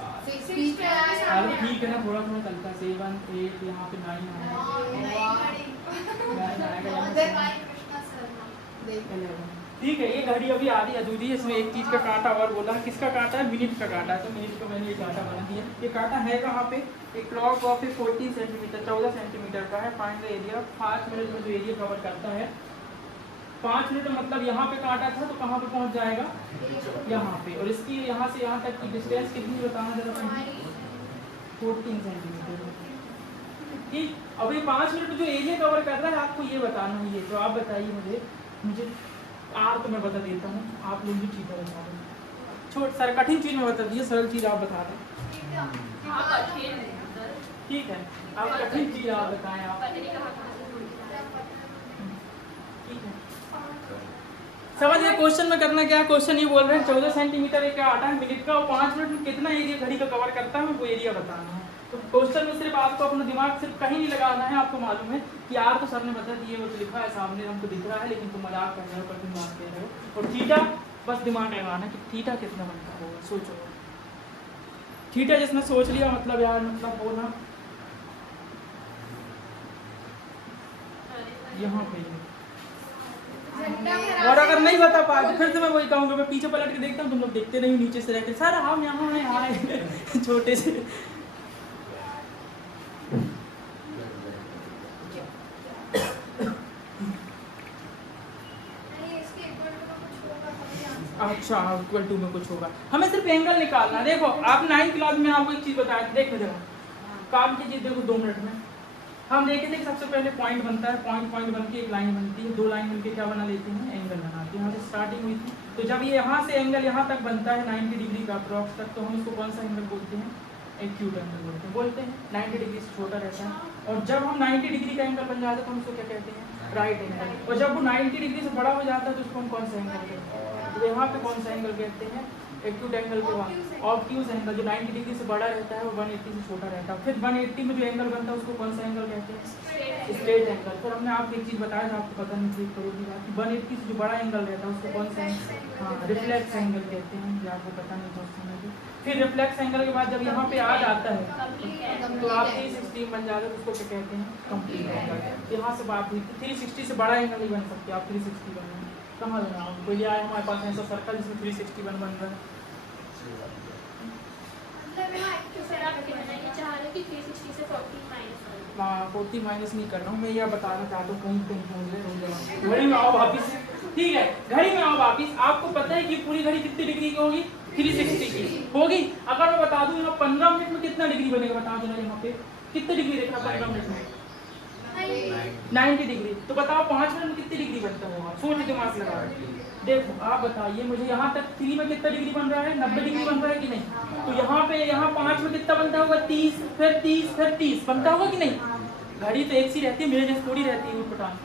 ठीक है ना, थोड़ा थोड़ा चलता है, 7 8, यहाँ पे 9 ठीक है। ये घड़ी अभी आ रही है दूधी, इसमें एक चीज़ का कांटा और बोला, किसका कांटा है, मिनट का कांटा है, तो मिनट का मैंने ये कांटा बना दिया। ये कांटा है कहाँ पे, एक क्लॉक ऑफ 14 सेंटीमीटर 14 सेंटीमीटर का है। फाइंड द एरिया, 5 मिनट में जो एरिया कवर करता है, 5 मिनट मतलब यहाँ पे काटा था तो कहाँ पे पहुँच जाएगा, यहाँ पे। और इसकी यहाँ से यहाँ तक की डिस्टेंस कितनी बताना जरा, 14 सेंटीमीटर, ठीक। अभी 5 मिनट में जो एरिया कवर कर रहा है आपको ये बताना है। ये तो आप बताइए मुझे आर तो मैं बता देता हूँ, आप लोग भी चीज़ बता दें। छोट सर कठिन चीज़ में बता दीजिए, सरल चीज़ आप बता दें, ठीक है। आप कठिन चीज़ आप बताएं, आप ठीक है। समझ गए क्वेश्चन में करना क्या, क्वेश्चन ये बोल रहे हैं 14 सेंटीमीटर एक आटा है मिनट का, और 5 मिनट में कितना एरिया घड़ी का कवर करता है, वो एरिया बताना है। तो क्वेश्चन में सिर्फ आपको अपना दिमाग सिर्फ कहीं नहीं लगाना है। आपको मालूम है कि आर तो सर ने बता दिए, वो तो लिखा है सामने हमको दिख रहा है, लेकिन तुम मजाक कर रहे हो, कठिन बात कह रहे हो। और थीटा बस दिमाग लगाना कि थीटा कितना बनता होगा, सोचो। थीटा जिसने सोच लिया मतलब यार मतलब हो ना यहाँ पे। और अगर नहीं बता पाए तो फिर से मैं वही कहूँगा, मैं पीछे पलट के देखता हूँ, तुम लोग देखते नहीं, नीचे से रहते सर हम यहाँ हैं आए छोटे से। अच्छा इक्वल टू में कुछ होगा, हमें सिर्फ एंगल निकालना है। देखो आप 9th क्लास में आपको एक चीज़ बताया, देखो जरा काम कीजिए, देखो 2 मिनट में हम देखे थे कि सबसे पहले पॉइंट बनता है, पॉइंट बन के एक लाइन बनती है, 2 लाइन मिलके क्या बना लेते हैं, एंगल बनाते हैं। यहाँ से स्टार्टिंग हुई थी, तो जब ये यहाँ से एंगल यहाँ तक बनता है 90 डिग्री का अप्रॉक्स तक, तो हम इसको कौन सा एंगल बोलते हैं, एक्यूट एंगल बोलते हैं। 90 डिग्री से छोटा रहता है, और जब हम 90 डिग्री का एंगल बन जाता है तो हम उसको क्या कहते हैं, राइट एंगल। और जब वो 90 डिग्री से बड़ा हो जाता है तो उसको हम कौन सा एंगल कहते हैं, तो यहाँ पे कौन सा एंगल कहते हैं, एक्यूट एंगल के बाद ऑब्ट्यूज एंगल। जो 90 डिग्री से बड़ा रहता है वो 180 से छोटा रहता है। फिर 180 में जो एंगल बनता है उसको कौन सा एंगल कहते हैं, स्ट्रेट एंगल। फिर हमने आपको एक चीज़ बताया था, आपको पता नहीं थी करोगी बात, 180 से जो बड़ा एंगल रहता है उसको कौन सा, हाँ रिफ्लेक्स एंगल कहते हैं, ये आपको पता नहीं था उस समय भी। फिर रिफ्लेक्स एंगल के बाद जब यहाँ पे आ जाता है तो आप 360 बन जाते हैं, तो उसको क्या कहते हैं, कंप्लीट एंगल। यहाँ से बात हुई 360 से बड़ा एंगल नहीं बन सकते आप, 360 बनना कहाँ बनाओ, कोई आए हमारे पास ऐसा सर्कल जिसमें 361 बन रहा है। हाँ 40 माइनस नहीं कर रहा हूँ मैं, यह बताना चाहता हूँ, कहीं कहीं घड़ी में आओ वापिस, ठीक है घड़ी में आओ वापिस। आपको पता है कि पूरी घड़ी कितनी डिग्री की होगी, 360 की होगी। अगर मैं बता दूँ यहाँ 15 मिनट में कितना डिग्री बनेगा, बता दो यहाँ पे कितनी डिग्री देखा 15 मिनट में, 90 डिग्री। तो बताओ 5 मिनट में कितनी डिग्री बनता होगा, सोच दिमाग लगा। देखो आप बताइए मुझे, यहाँ तक 3 में कितना डिग्री बन रहा है, 90 डिग्री बन रहा है कि नहीं। तो यहाँ पे यहाँ 5 में कितना बनता होगा, 30, फिर 30, फिर 30 बनता होगा कि नहीं। घड़ी तो एक सी रहती है, मेरे जैसे थोड़ी रहती है उठपटांग।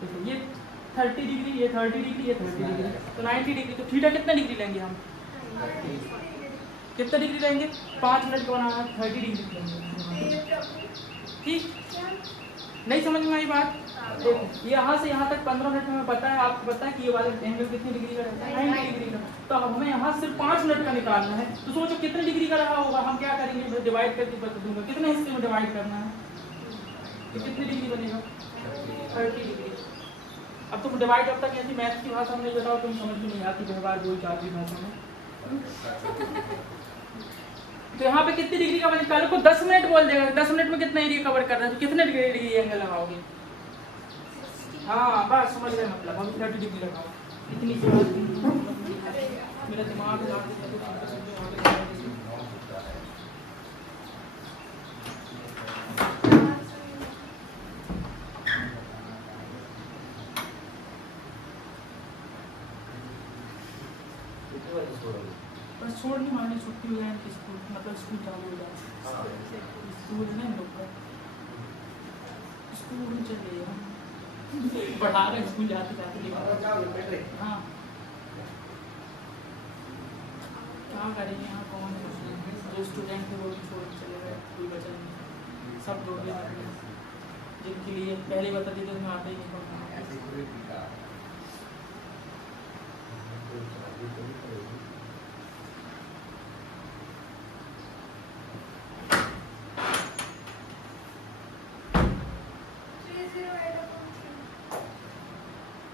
देखो ये 30 डिग्री, ये 30 डिग्री, ये 30 डिग्री, तो 90 डिग्री। तो थीटा कितना डिग्री लेंगे हम, कितना डिग्री लेंगे, 5 मिनट का बनाना 30 डिग्री लेंगे, ठीक। नहीं समझ में आई बात। देखो यहाँ से यहाँ तक 15 मिनट में पता है, आपको पता है कि ये वाला एंगल कितनी डिग्री का रहता है, 90 डिग्री का। तो अब हमें यहाँ सिर्फ 5 मिनट का निकालना है, तो सोचो कितने डिग्री का रहा होगा। हम क्या करेंगे, डिवाइड करके बता दूंगा कितने हिस्से में डिवाइड करना है, तो कितनी डिग्री बनेगा, 30 डिग्री। अब तुम डिवाइड अब तक ऐसी मैथ की भाषा में बताओ, तुम समझ में नहीं आती व्यवहार बोल चाल की भाषा में। तो यहाँ पे कितनी डिग्री का बने, कल को 10 मिनट बोल देगा, 10 मिनट में कितना एरिया कवर कर रहा है, तो कितने डिग्री एंगल लगाओगे। हाँ बस समझ गए, मतलब हम 30 डिग्री लगाओ, इतनी सी बात नहीं। मेरा दिमाग बस छोड़ नहीं मारने, छुट्टी हो जाए स्कूल, मतलब स्कूल चालू हो जाए, स्कूल नहीं लोग का स्कूल चलिए पढ़ा रहे, स्कूल जाते जाते। हाँ क्या करेंगे, यहाँ कौन जो स्टूडेंट थे वो भी छोड़ चले गए, कोई बचा नहीं, सब लोग जिनके लिए पहले बता दी तो मैं आते ही नहीं पढ़ना।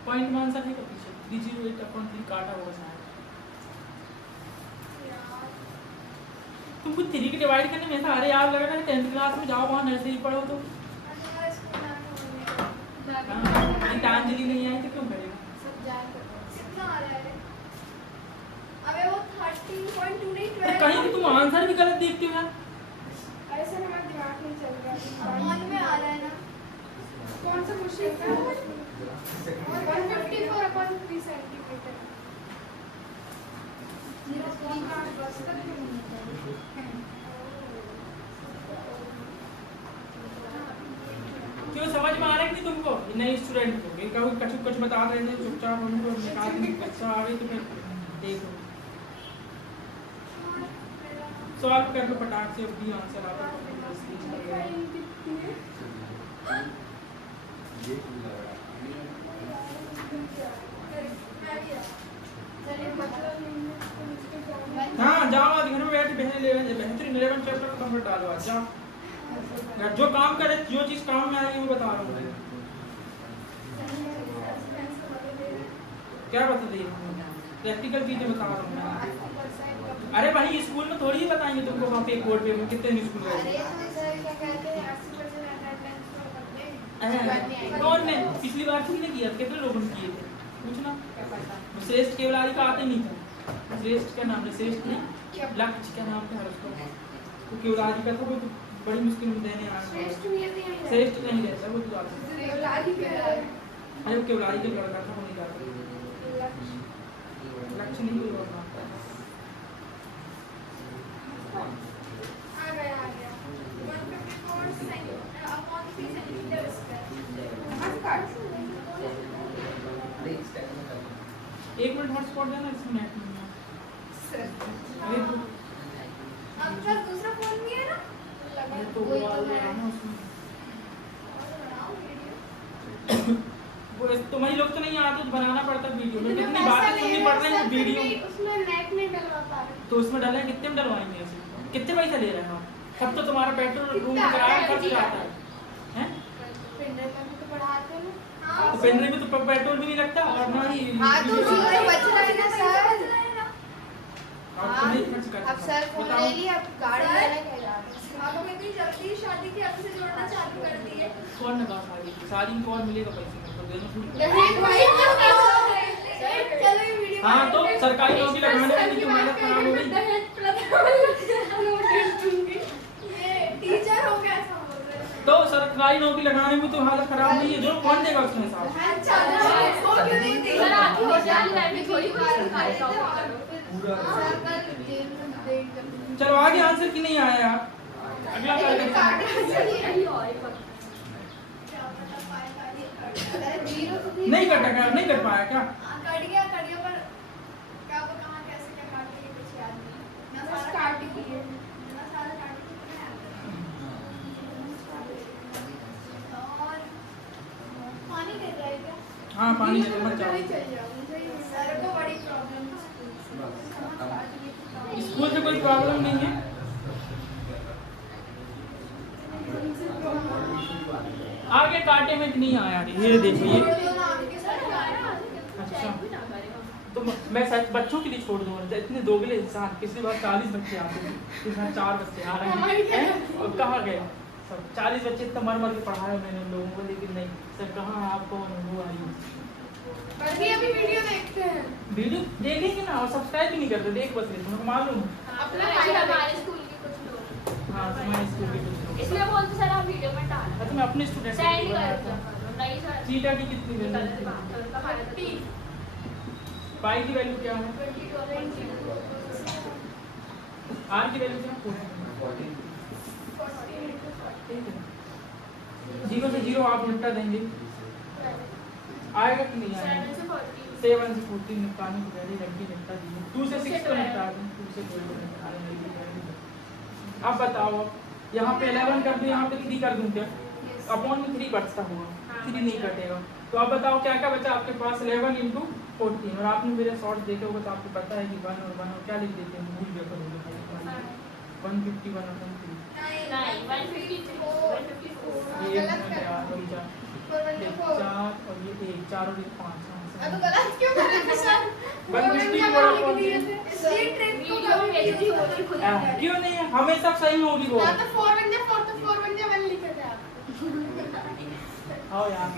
पॉइंट में आंसर नहीं का पीछे 308/3 काटा होगा शायद। तुम कुछ 3 के डिवाइड करने में ऐसा अरे यार लग रहा है 10th क्लास में जाओ, वहाँ नर्सरी पढ़ो तो गीतांजलि नहीं आई तो क्यों करेगा। तो कहीं भी तुम आंसर भी गलत देखते हो यार, ऐसे हमारा दिमाग नहीं चल रहा, मन में आ रहा है ना। कौन सा क्वेश्चन है, 154/3 सेंटीमीटर, 0.8 बस तक क्यों समझ में आ रहा है कि तुमको नए स्टूडेंट को कभी कुछ बता रहे थे चुपचाप उनको निकाल के बच्चा आ गई तो फिर देखो सॉल्व कर लो फटाक से, भी आंसर आता है। हाँ जाओ आज घर में बैठ बेहतरीन 11 चैप्टर कंप्लीट डालो आज जाओ, जो काम करे जो चीज काम में आएगी वो बता रहा हूँ। क्या बता दी, प्रैक्टिकल चीजें बता रहा हूँ। अरे भाई स्कूल में थोड़ी ही बताएंगे तुमको, वहाँ पे बोर्ड पे कितने स्कूल गए। कौन ने पिछली बार किसने किया, कितने लोगों ने किए थे। पूछना। क्या पता। श्रेष्ठ केवलारी का आते नहीं था। श्रेष्ठ क्या नाम है? श्रेष्ठ नहीं, लक्ष्य क्या नाम था उसका? तो केवलारी का था वो, तो बड़ी मुश्किल में देने आया। श्रेष्ठ नहीं है तो यहीं रहता। श्रेष्ठ नहीं रहता वो, तो आता केवलारी क्या है? अरे वो केवलारी के लड़का था, वो नहीं जाता। लक्ष्य नहीं कोई और नाम था। आ गया 154 सेंटीमीटर अपॉन 3 सेंटीमीटर स्क्वायर। अब काट। अरे इस टाइम में कर लो। 1 मिनट हॉटस्पॉट देना इसमें नेट नहीं है। अरे तो अब सर दूसरा फोन भी है ना? ये तो वो वाला है ना उसमें। बनाओ वीडियो। वो तुम्हारी लोग तो नहीं आते तो बनाना पड़ता वीडियो में। कितनी बातें सुननी पड़ रही है वीडियो। उसमें नेट नहीं डलवा पा रहे। तो उसमें डाले कितने में डलवाएंगे ऐसे? कितने पैसे ले रहे हैं आप? तब तो तुम्हारा पेट्रोल रूम का किराया खर्च जाता है हैं? पेनड्राइव में तो बढ़ाते हैं ना। तो पेनड्राइव में तो पेट्रोल भी नहीं लगता और ना ही हाँ तो वीडियो उसी में- में बच रहा है ना सर। आप तो नहीं खर्च करते। अब सर फोन बताओ। ले लिया, अब गाड़ी लेने क्या जा रहे हैं? आप हमें इतनी जल्दी शादी के आपसे जोड़ना चालू कर दिए। कौन लगा सारी सारी को और मिलेगा पैसे में तो देना थोड़ी। चलो ये वीडियो हाँ तो सरकारी नौकरी लगाने में भी तो मेहनत खराब हो गई। ये टीचर हो गया ऐसा बोल रहे हैं। तो सरकारी नौकरी लगाने में तो हालत खराब नहीं है, जो कौन देगा उसमें हिसाब? अच्छा वो क्यों नहीं दे सर, रहा? आपकी होशियारी लाइफ में थोड़ी पूरा पूरा चलो आगे आंसर की नहीं आया यार। अगला कर लेते हैं। नहीं कटा क्या? नहीं कर पाया क्या? कट गया पर क्या वो कहाँ कैसे क्या काट के कुछ याद नहीं। ना सारा काट दिए, ना सारा काट दिए। और पानी गिर रहा है क्या? हाँ पानी से मत जाओ। सर को बड़ी प्रॉब्लम स्कूल से कोई प्रॉब्लम नहीं है। आगे काटे में नहीं आया ये देखिए। अच्छा तो मैं सच बच्चों के लिए छोड़ दूंगा। इतने दोगले इंसान, पिछली बार 40 बच्चे आते थे, इस बार 4 बच्चे आ रहे हैं और कहाँ गए सब? 40 बच्चे इतना मर मर के पढ़ाया मैंने उन लोगों को, लेकिन नहीं सर कहाँ आप कौन हो आई हो। अभी वीडियो देखते हैं। वीडियो देखेंगे ना और सब्सक्राइब भी नहीं करते, देख बस लेते तुमको मालूम है। अपना हमारे स्कूल के कुछ लोग हाँ तुम्हारे स्कूल के कुछ लोग। इसलिए बोलते सर आप वीडियो में डालना अच्छा मैं अपने स्टूडेंट सेंड कर दो। नहीं सर थीटा की कितनी वैल्यू? पाई की वैल्यू क्या है? आर की वैल्यू क्या है? 0 से 0 आप निपटा देंगे, आएगा कि नहीं आएगा? 7 से 14 निपटाने को पहले लड़की निपटा दीजिए। 2 से 6 को निपटा दें, 2 से 12 को निपटा दें। अब बताओ यहाँ पे 11 कर दूं, यहाँ पे 3 कर दूं क्या? अपॉन में 3 बचता होगा, 3 नहीं कटेगा। तो अब बताओ क्या क्या बचा आपके पास? 11 × 14 और आपने मेरे शॉर्ट देखे होगा तो आपको पता है कि 1 और 1 और क्या लिख देते हैं? भूल गया करोगे 151 अपॉन 3। ये गलत कर। यार वही 4 और ये 1 4 और 1 5। तो गलत क्यों कर रहे थे सर? 150 बड़ा कौन सी? इसलिए ट्रिक को कभी भी होती खुद क्यों नहीं है? हमेशा सही होगी वो। ना तो 4 बन जाए 4 तो 4 बन जाए 1 लिखे थे आप। आओ यहाँ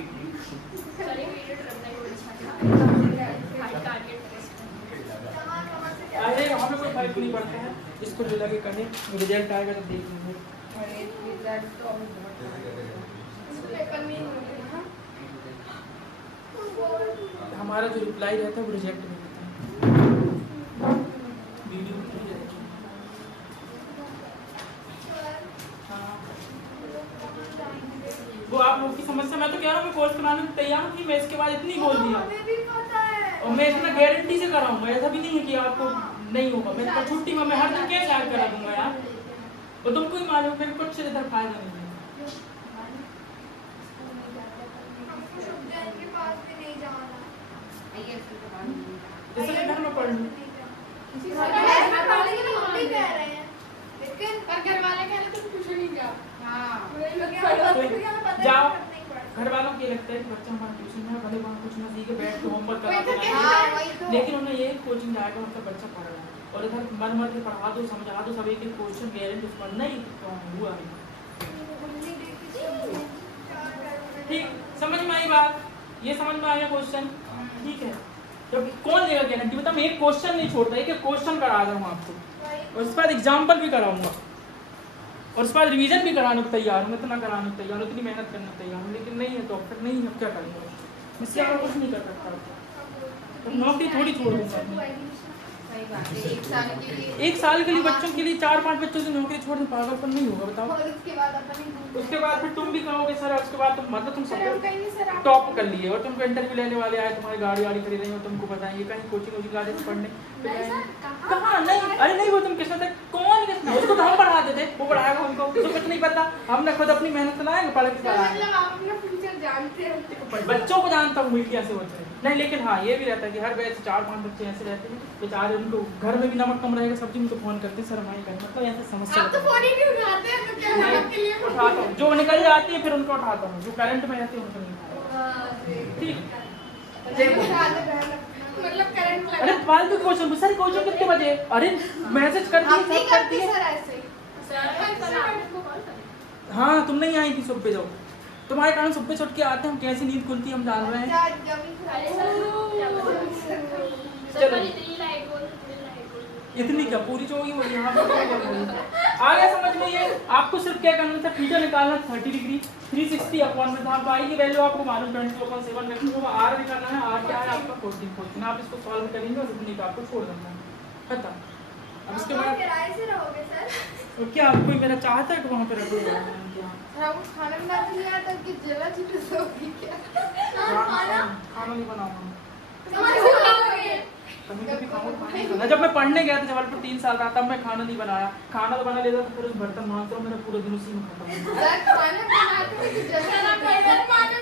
अरे हमें कोई फर्क नहीं पड़ता है, इसको जो लगे करें, रिजल्ट आएगा तो देख लेंगे। पेपर में हमारा जो रिप्लाई रहता है वो रिजेक्ट नहीं होता है। वीडियो हाँ वो आप लोग की समस्या। मैं तो कह रहा हूँ मैं कोर्स कराने को तैयार हूँ कि मैं इसके बाद इतनी बोल दिया हमें भी पता है। और मैं इतना गारंटी से कराऊंगा, ऐसा भी नहीं है कि आपको नहीं होगा। मैं तो छुट्टी में मैं हर दिन क्या याद करा दूंगा यार, और तुमको ही मालूम फिर कुछ से इधर फायदा नहीं है। हमको शुभजैन के पास भी नहीं जाना। जैसे मैं घर में पढ़ लूँ। हम भी कह रहे हैं, लेकिन पर घर वाले कह रहे तुम ट्यूशन नहीं जाओ। जाओ। घर वालों को ये लगता है कि बच्चा हमारा ट्यूशन है, भले वहाँ कुछ ना सीखे, बैठ के होमवर्क करा दो, लेकिन उन्हें ये कोचिंग जाएगा मतलब बच्चा पढ़ रहा है, और इधर मर मर के पढ़ा दो, समझा दो, सब एक एक क्वेश्चन गारंटी पढ़ नहीं तो हुआ है। ठीक समझ में आई बात? ये समझ में आ गया क्वेश्चन? ठीक है। जब कौन लेगा गारंटी? मतलब मैं एक क्वेश्चन नहीं छोड़ता, एक क्वेश्चन करा रहा हूँ आपको, और उसके बाद एग्जाम्पल भी कराऊंगा, और उसके बाद रिवीजन भी कराने को तैयार हूँ, इतना कराने को तैयार हूँ, इतनी मेहनत करने को तैयार हूँ, लेकिन नहीं है तो फिर नहीं, अब क्या करेंगे? इससे और कुछ नहीं कर सकता, तो नौकरी थोड़ी छोड़ दूंगा अपनी। सही बात है, 1 साल के लिए। 1 साल के लिए बच्चों के लिए 4-5 बच्चों से नौकरी छोड़ने पागलपन नहीं होगा बताओ? और उसके बाद अपन ही उसके बाद फिर तुम भी कहोगे सर, उसके बाद तुम मतलब तुम सर हम सब कहेंगे सर आप टॉप कर लिए और तुमको इंटरव्यू लेने वाले आए, तुम्हारी गाड़ी वाड़ी खरीदेंगे और तुमको बताएंगे कहीं कोचिंग क्लासेस पढ़ने नहीं सर, कहाँ नहीं, अरे नहीं वो तुम किस्मत है, कौन किस्मत, उसको तो हम पढ़ाते थे, वो पढ़ाएगा उनको, तो कुछ नहीं पता, हमने खुद अपनी मेहनत लगाएंगे पढ़ के पढ़ाएंगे। मतलब आप अपना फ्यूचर जानते हो। बच्चों को जानता हूँ मीडिया से होते हैं नहीं, लेकिन हाँ ये भी रहता है कि हर बैच 4-5 बच्चे ऐसे रहते हैं बेचारे, उनको घर में भी नमक कम रहेगा सब्जी में तो फोन करते हैं सर हमारी घर, मतलब ऐसे समस्या आप तो फोन ही नहीं उठाते हैं, तो क्या है आपके लिए? उठाता हूँ, जो निकल जाती है फिर उनको उठाता हूँ, जो करंट में रहती है उनको नहीं उठाता। ठीक देखो, मतलब करंट अरे फालतू क्वेश्चन, सर क्वेश्चन कितने बजे, अरे मैसेज कर आप नहीं दिए सब कर करते दिए। सर ऐसे? हाँ तुम नहीं आई थी सुबह पे, जाओ तुम्हारे कारण सुबह छुट के आते हैं, हम कैसी नींद खुलती है हम जान रहे हैं। अच्छा, जमी अरे खराब। सर पर इतनी लाइट बोल, इतनी लाइट बोल। इतनी क्या पूरी जो होगी वो यहाँ पे आ गया समझ में? ये आपको सिर्फ क्या करना था, थीटा निकालना 30 डिग्री 360 अपॉन में था, पाई की वैल्यू आपको मालूम 22/7 मैक्सिमम आर निकालना है, आर क्या है आपका 14 आप इसको सॉल्व करेंगे और इतनी का आपको छोड़ देना है, पता। अब इसके बाद किराए से रहोगे सर? तो क्या कोई मेरा चाहता है कि वहाँ पे रखोगे? सर आपको खाना बनाने नहीं आता कि जला चिट सोगी क्या? खाना नहीं बनाऊंगा समझ रहे हो? कभी कभी खाना। जब मैं पढ़ने गया था जबलपुर 3 साल रहा, तब मैं खाना नहीं बनाया, खाना तो बना लेता था, पूरे बर्तन मांजता हूँ, मेरा पूरा दिन उसी में खत्म हो गया। सर खाना बनाते हो कि जला पैसे बनाते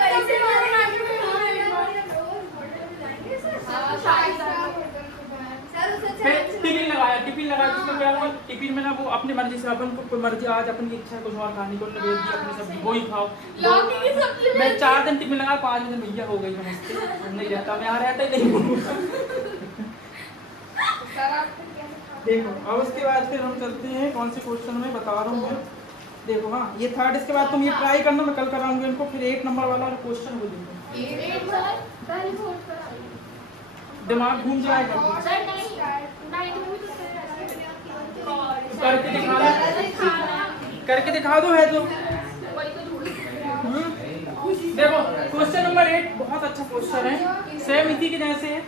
फिर टिफिन लगाया जिसमें क्या हुआ, टिफिन में ना वो अपनी मर्जी से, अपन को कोई मर्जी, आज अपनी इच्छा है कुछ और खाने को, उन्होंने भेज दिया अपनी सब्जी वही खाओ। लौकी की सब्जी मैं 4 दिन टिफिन लगा, 5 दिन भैया हो गई नमस्ते, नहीं रहता मैं यहाँ रहता ही नहीं। देखो अब उसके बाद फिर हम चलते हैं कौन से क्वेश्चन में बता रहा हूँ मैं। देखो हाँ ये थर्ड, इसके बाद तुम ये ट्राई करना, मैं कल कराऊंगा इनको, फिर 1 नंबर वाला क्वेश्चन वो देखो, पहले फोन पर आई। दिमाग घूम जाएगा। सर नहीं करके दिखाना, करके दिखा दो है तो। देखो क्वेश्चन नंबर 8 बहुत अच्छा क्वेश्चन है, सेम इसी के जैसे है।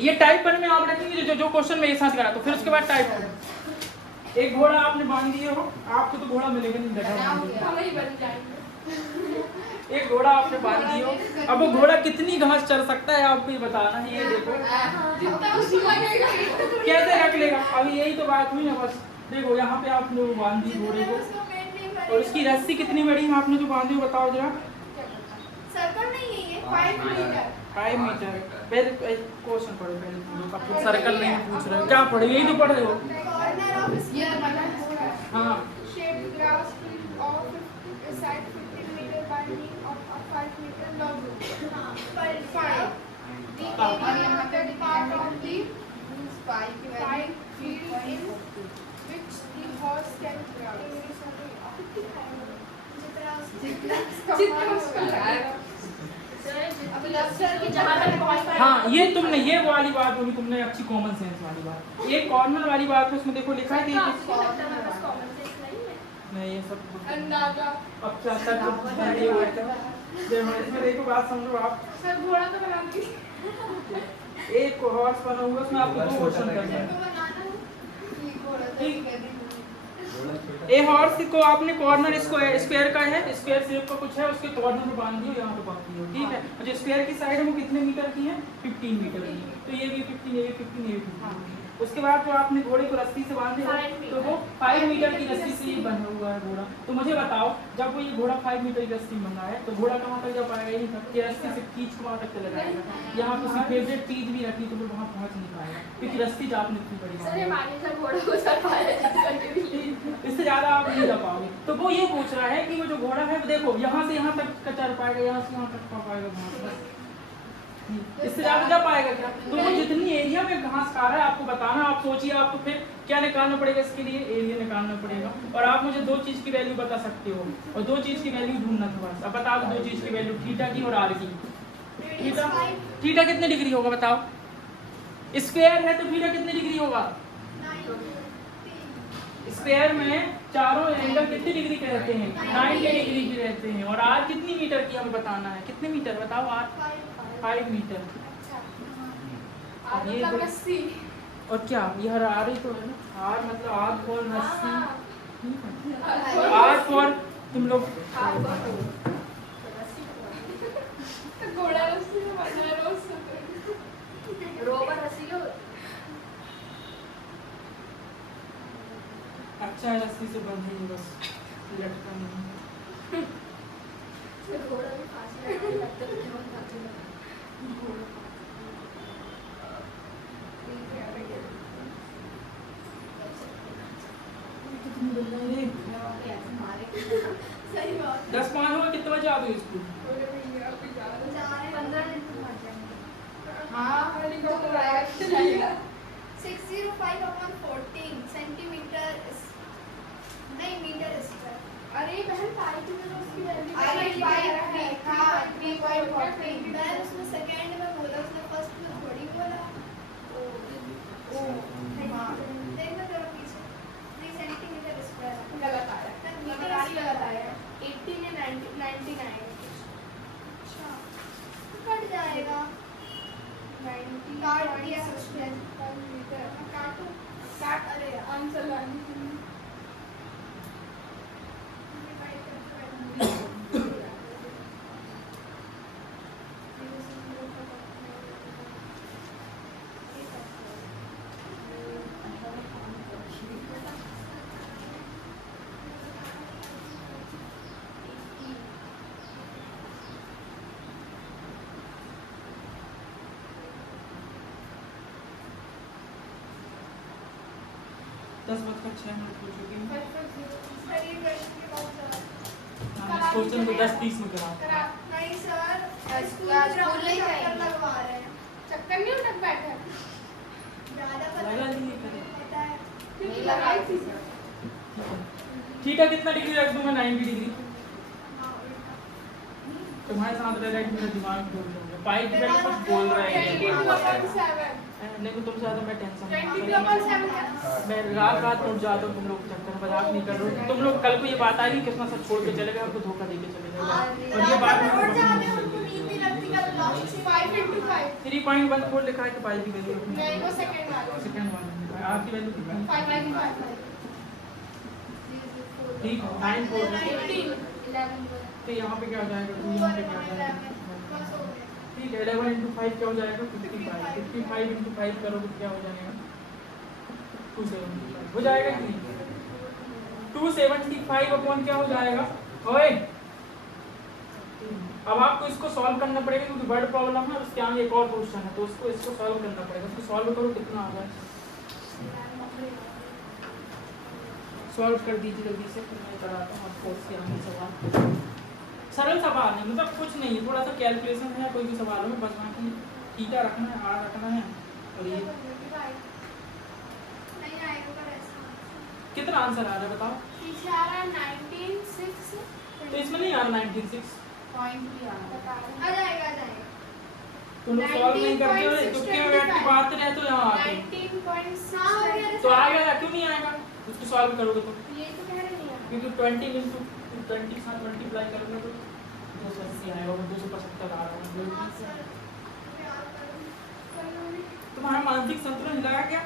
ये टाइप करने में आप रखेंगे जो क्वेश्चन में एक साथ करा, तो फिर उसके बाद टाइप करो। एक घोड़ा आपने बांध दिए हो, आपको तो घोड़ा मिलेगा नहीं, देखा एक घोड़ा आपने बांध दिए हो, अब वो घोड़ा कितनी घास चढ़ सकता है आपको ये बताना है। ये देखो कैसे रख लेगा, अभी यही तो बात हुई ना बस। देखो यहाँ पे आपने वो बांध दी घोड़े को, और उसकी रस्सी कितनी बड़ी है आपने जो बांधी हो, बताओ जरा। सर्कल नहीं है ये, 5 मीटर। 5 मीटर। पहले क्वेश्चन पढ़ो, पहले अब सर्कल नहीं पूछ रहे हो, क्या पढ़े, यही तो पढ़ रहे हो। कॉर्नर ऑफ स्क्वायर बना है। हाँ shape grass field of side 15 metre by mean of 5 metre long. हां पर 5 the area of the part of the spike की value field in which the horse can हाँ ये तुमने ये वाली बात बोली, तुमने अच्छी कॉमन सेंस वाली बात। ये कॉर्नर वाली बात है, उसमें देखो लिखा है कि नहीं ये सब अंदाजा। अब क्या इसमें देखो बात समझो आप। सर घोड़ा तो बना दी। एक हॉर्स बना हुआ, उसमें आपको 2 क्वेश्चन करना है। बनाना ये घोड़ा तो कह दी। ए हॉर्स को आपने कॉर्नर स्क्वायर का है, स्क्वायर शेप का कुछ है, उसके कॉर्नर में बांध दियो, यहाँ पे बांध दियो, ठीक है। और जो स्क्वायर की साइड है वो कितने मीटर की है, 15 मीटर की, तो ये भी 15, ये भी 15, ये भी 15। उसके बाद जो आपने घोड़े को रस्सी से बांधे हो, तो वो 5 मीटर की रस्सी से ही बंधा हुआ है घोड़ा। तो मुझे बताओ जब वो ये घोड़ा 5 मीटर की रस्सी बंधा है, तो घोड़ा कहाँ तक जा पाएगा, यही तक, ये रस्सी से खींच वहाँ तक चला जाएगा। यहाँ पे उसकी फेवरेट चीज भी रखी तो वो वहाँ पहुँच नहीं पाएगा, क्योंकि रस्सी जो आपने इतनी बड़ी बांधी है, इससे ज्यादा आप नहीं जा पाओगे। तो वो ये पूछ रहा है कि वो जो घोड़ा है, देखो यहाँ से यहाँ तक का चढ़ पाएगा, यहाँ से यहाँ तक पा पाएगा घास, इससे ज्यादा जा पाएगा क्या? तो वो जितनी एरिया में घास खा रहा है आपको बताना। आप सोचिए, आपको फिर क्या निकालना पड़ेगा इसके लिए? एरिया निकालना पड़ेगा। और आप मुझे दो चीज़ की वैल्यू बता सकते हो, और दो चीज़ की वैल्यू ढूंढना था बस। अब बता दो दो चीज़ की वैल्यू, थीटा की और आर की। थीटा थीटा कितने डिग्री होगा बताओ? स्क्वायर है तो थीटा कितने डिग्री होगा? स्क्वायर में चारों एंगल कितने डिग्री के रहते हैं? 90 डिग्री के रहते हैं। और आर कितनी मीटर की हमें बताना है? कितने मीटर बताओ? R 5 metre. ये तो- 80। और क्या ये हर आर ही तो है ना। आर मतलब आर फॉर 80, आर फॉर तुम लोग घोड़ा रस्सी में बना है रोज से। रोबर रस्सी को अच्छा है, रस्सी से बंधेंगे बस, लटका नहीं। घोड़ा भी फांसी लगा के लगता है जीवन फांसी लगा। सही बात। 10 5 होगा, कितने बजे आओगे स्कूल? 15 मिनट में पहुंच जाएंगे। हाँ हेलीकॉप्टर आएगा। 605/14 सेंटीमीटर नहीं मीटर स्क्वायर। अरे बहन पाई थी मैंने उसकी वैल्यू। अरे पाई हाँ 3.14। मैं उसने सेकंड में बोला, उसने फर्स्ट में थोड़ी बोला। ओ हाँ देखना जरा पीछे। 3 सेंटीमीटर स्क्वायर गलत आया। मीटर गलत आया। 18 या 99। अच्छा कट जाएगा। 90 काट दिया उसने। काटो काट। अरे आंसर लानी दस बजकर 6 मिनट हो चुके हैं। करा क्वेश्चन को 10:30 में कराओ। नहीं सर स्कूल स्कूल नहीं चक्कर जाएंगे। लगवा रहे हैं। चक्कर नहीं उठक बैठे ज्यादा लगा लिए करे। पता है नहीं लगाई थी थीटा कितना डिग्री रख दूंगा? 90 डिग्री। तुम्हारे साथ रह रहा है, मेरा दिमाग खोल दूंगा। पाई की वैल्यू कुछ बोल रहे हैं। 22.7 नहीं तो तुम ज्यादा मैं टेंशन 22.7 मैं रात उठ जाता हूँ। तुम लोग चक्कर मजाक नहीं कर रहे हो। तुम लोग कल को ये बात आएगी कितना सब छोड़ के चले गए, आपको धोखा दे के चले गए। और ये बात उठ जाते हैं, उनको नींद नहीं लगती। कल लॉजिक 5 3.14 लिखा है तो पाई की वैल्यू नहीं वो सेकंड वाला सेकंड वाला आपकी वैल्यू कितनी है? 5 ठीक 9.4 है। 11 तो यहाँ पे क्या हो जाएगा? 2 यहाँ पे क्या हो जाएगा? ठीक है 11 × 5 क्या हो जाएगा? 55। 55 × 5 करोगे तो क्या हो जाएगा? 275 हो जाएगा कि नहीं? 275 अपॉन क्या हो जाएगा? ओए अब आपको इसको सॉल्व करना पड़ेगा क्योंकि वर्ड प्रॉब्लम है। उसके आगे एक और क्वेश्चन है तो इसको सॉल्व करना पड़ेगा। इसको सॉल्व करो, कितना आ जाए? सॉल्व कर दीजिए जल्दी से, फिर मैं कराता हूँ आपको उसके आगे सवाल। सरल सवाल है, मतलब कुछ नहीं है, थोड़ा सा कैलकुलेशन है कोई भी सवाल में, बस बाकी थीटा रखना है, आर रखना है। और ये नहीं आएगा पर ऐसा कितना आंसर आ रहा है बताओ? इशारा 19.6 तो इसमें नहीं आ रहा 19.6। पॉइंट भी आ जाएगा तुम लोग सॉल्व नहीं करते हो तो क्या बैठ के बात रहे तो यहाँ आते 19.6 तो आएगा, क्यों नहीं आएगा? उसको सॉल्व करोगे तो ये तो कह रहे नहीं क्योंकि 20 × 20 के साथ मल्टीप्लाई करोगे तो 280 आएगा, वो 275 आ रहा है। तुम्हारा मानसिक संतुलन हिला क्या?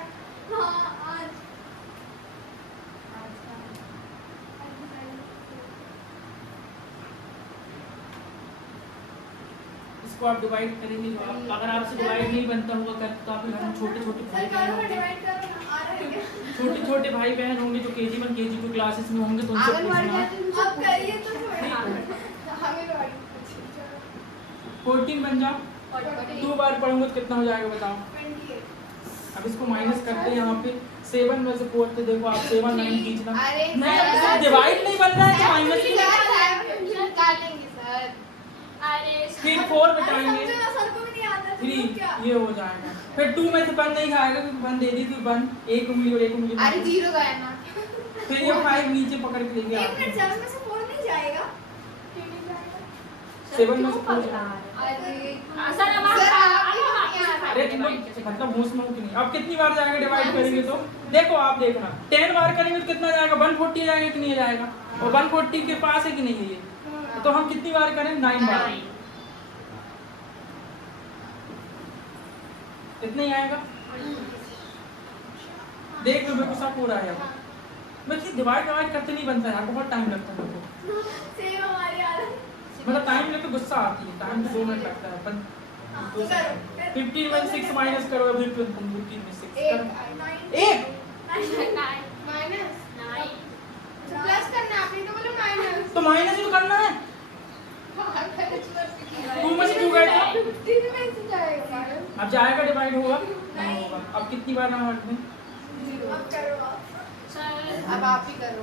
इसको आप डिवाइड करेंगे जो आप, अगर आपसे डिवाइड नहीं बनता होगा तो आप घर में छोटे छोटे भाई बहन होंगे जो KG1 KG2 क्लासेस में होंगे तो उनसे पूछना। 14 बन जाओ, 2 बार पढ़ूंगा तो कितना हो जाएगा बताओ? अब इसको माइनस करते हैं। यहाँ पे 7 में से 4 तो देखो आप 7 9 खींचना नहीं, अब इससे डिवाइड नहीं बन रहा है तो माइनस निकालेंगे सर। अरे फिर 4 बचाएंगे। सर को भी नहीं आता 3 ये हो जाएगा। फिर 2 में से 1 नहीं खाएगा क्योंकि 1 दे दी तो 1 एक उंगली और एक उंगली। अरे 0 गया ना। फिर ये 5 नीचे पकड़ के लेके एक आते मिनट, हैं। 7 में से 4 नहीं जाएगा? क्यों नहीं जाएगा? 7 में से 4 जाएगा। अरे सर अरे तुम लोग मतलब होश में हो कि नहीं? अब कितनी बार जाएगा डिवाइड करेंगे तो देखो आप देखना 10 बार करेंगे तो कितना जाएगा 140 जाएगा कि नहीं जाएगा और 140 के पास है कि नहीं है ये तो हम कितनी बार करें 9 बार कितना ही आएगा देख लो मेरे को शक हो रहा है अब मैं डिवाइड करते नहीं बनता यार बहुत टाइम लगता है मेरे को सेम हमारी हालत। मतलब टाइम लेके गुस्सा आती है टाइम तो 2 मिनट लगता है अपन 15 में 6 माइनस करो अभी 15 में 6 करो 1 माइनस प्लस करना है, आपने तो बोला माइनस। तो माइनस ही तो करना है 2 में से 2 गए तो 15 में से जाएगा। अब जाएगा डिवाइड होगा नहीं होगा अब कितनी बार हम हटते हैं अब करो आप। अब आप ही करो।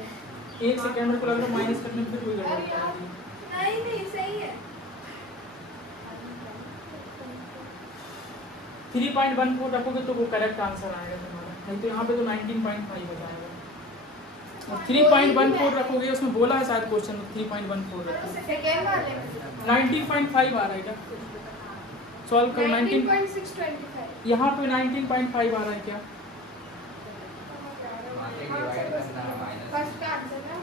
1 सेकंड मेरे को लग रहा है माइनस करने में फिर कोई गड़बड़ अरे यार, नहीं नहीं सही है। 3.14 रखोगे तो वो करेक्ट आंसर आएगा तुम्हारा नहीं तो यहाँ पे तो 19.5 हो जाएगा और 3.14 रखोगे उसमें बोला है शायद क्वेश्चन में 3.14 रखोगे सेकेंड वाले 19.5 आ रहा है क्या सॉल्व करो 19 19.625। यहाँ पे 19.5 आ रहा है क्या डिवाइड करना है माइनस। फर्स्ट का आंसर ना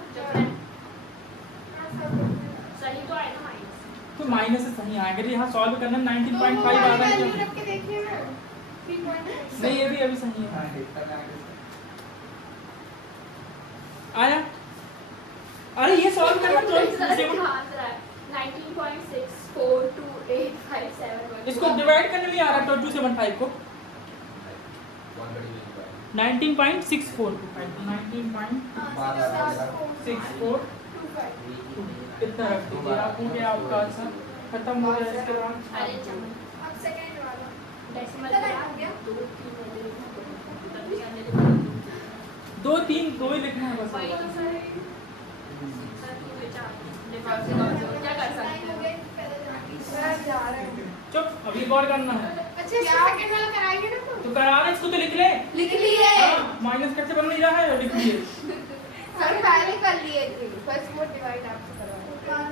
सही तो आएगा माइनस। तो माइनस से सही आएगा यहाँ सॉल्व करना 19.5 आ रहा है क्या रख के देखिए ना 3.6 नहीं ये भी अभी सही है हाँ इतना आएगा। आया अरे ये सॉल्व करना तो 19.642857 इसको डिवाइड करने में आ रहा है 2275 को 19.64 कितना रख दीजिए आप हो गया आपका आंसर खत्म हो गया इसके बाद अरे चलो अब सेकंड वाला डेसिमल कितना हो गया? 2 3 2 ही लिखना है बस वही तो सर क्या कर सकते हैं सर जा रहे हैं। चुप अभी गौर करना है अच्छा सेकंड वाला कराएंगे ना तो करा रहे इसको तो लिख ले लिख लिए माइनस कैसे बन नहीं रहा है लिख लिए सर पहले कर लिए थे फर्स्ट वो डिवाइड आपसे करवाया